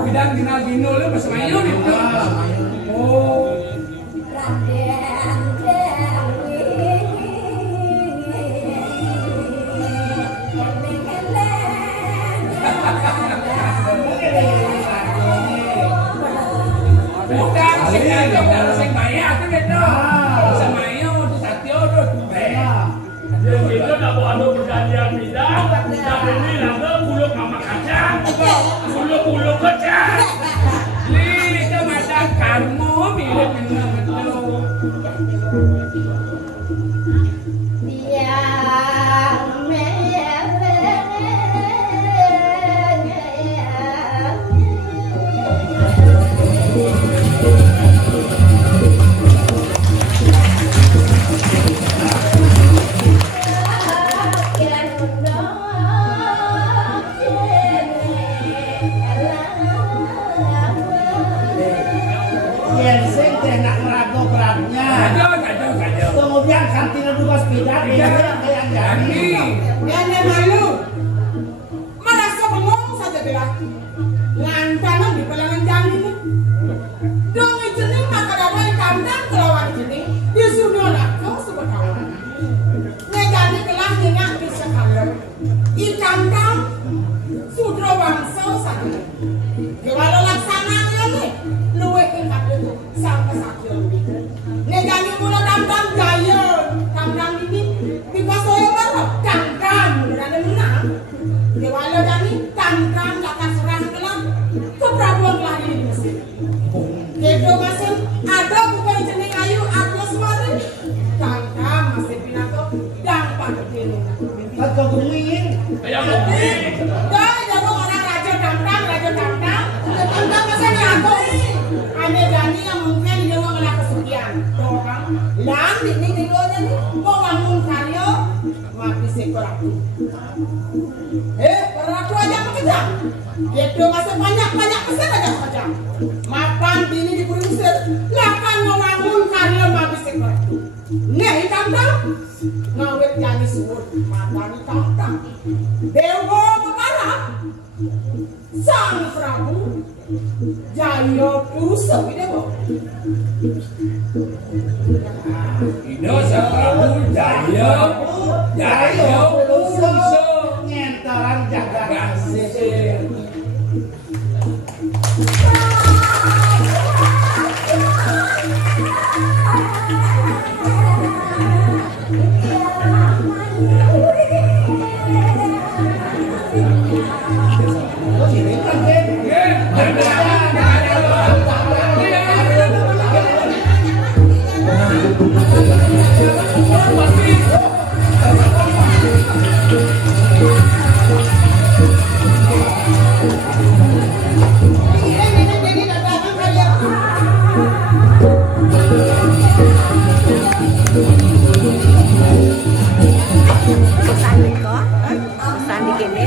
bidang gino lu mas mayu itu. Oh. Bukan sing bayar kan itu. Sing mayu itu satyo tuh. Itu nak buat anu perjanjian bidang, tapi ini lagu buluk sama kacang, buluk kacang. Ini itu macam kamu mirip dengan betul. Yeah. yang lebih. Dah, jago orang raja dangdang. Dangdang masa ni aku. Ane janji yang mungkin dia mau ngelakuin kesugihan. Tuh kan. Dan ini dulunya ni mau bangun karyo, mati sekor aku. Peratu aja mengejar. Itu masih banyak pesan aja mengejar. Mapan bini di Pusir, lakan mau bangun karyo mati sekor aku. Nih dangdang. Ngawet janji suwut, matani dangdang. Dewa Barat. Sang Prabu Jaya Purusa Widewa. Ino Sang Prabu Jaya Purusa Ngentaran jaga kasih. Sandi kene.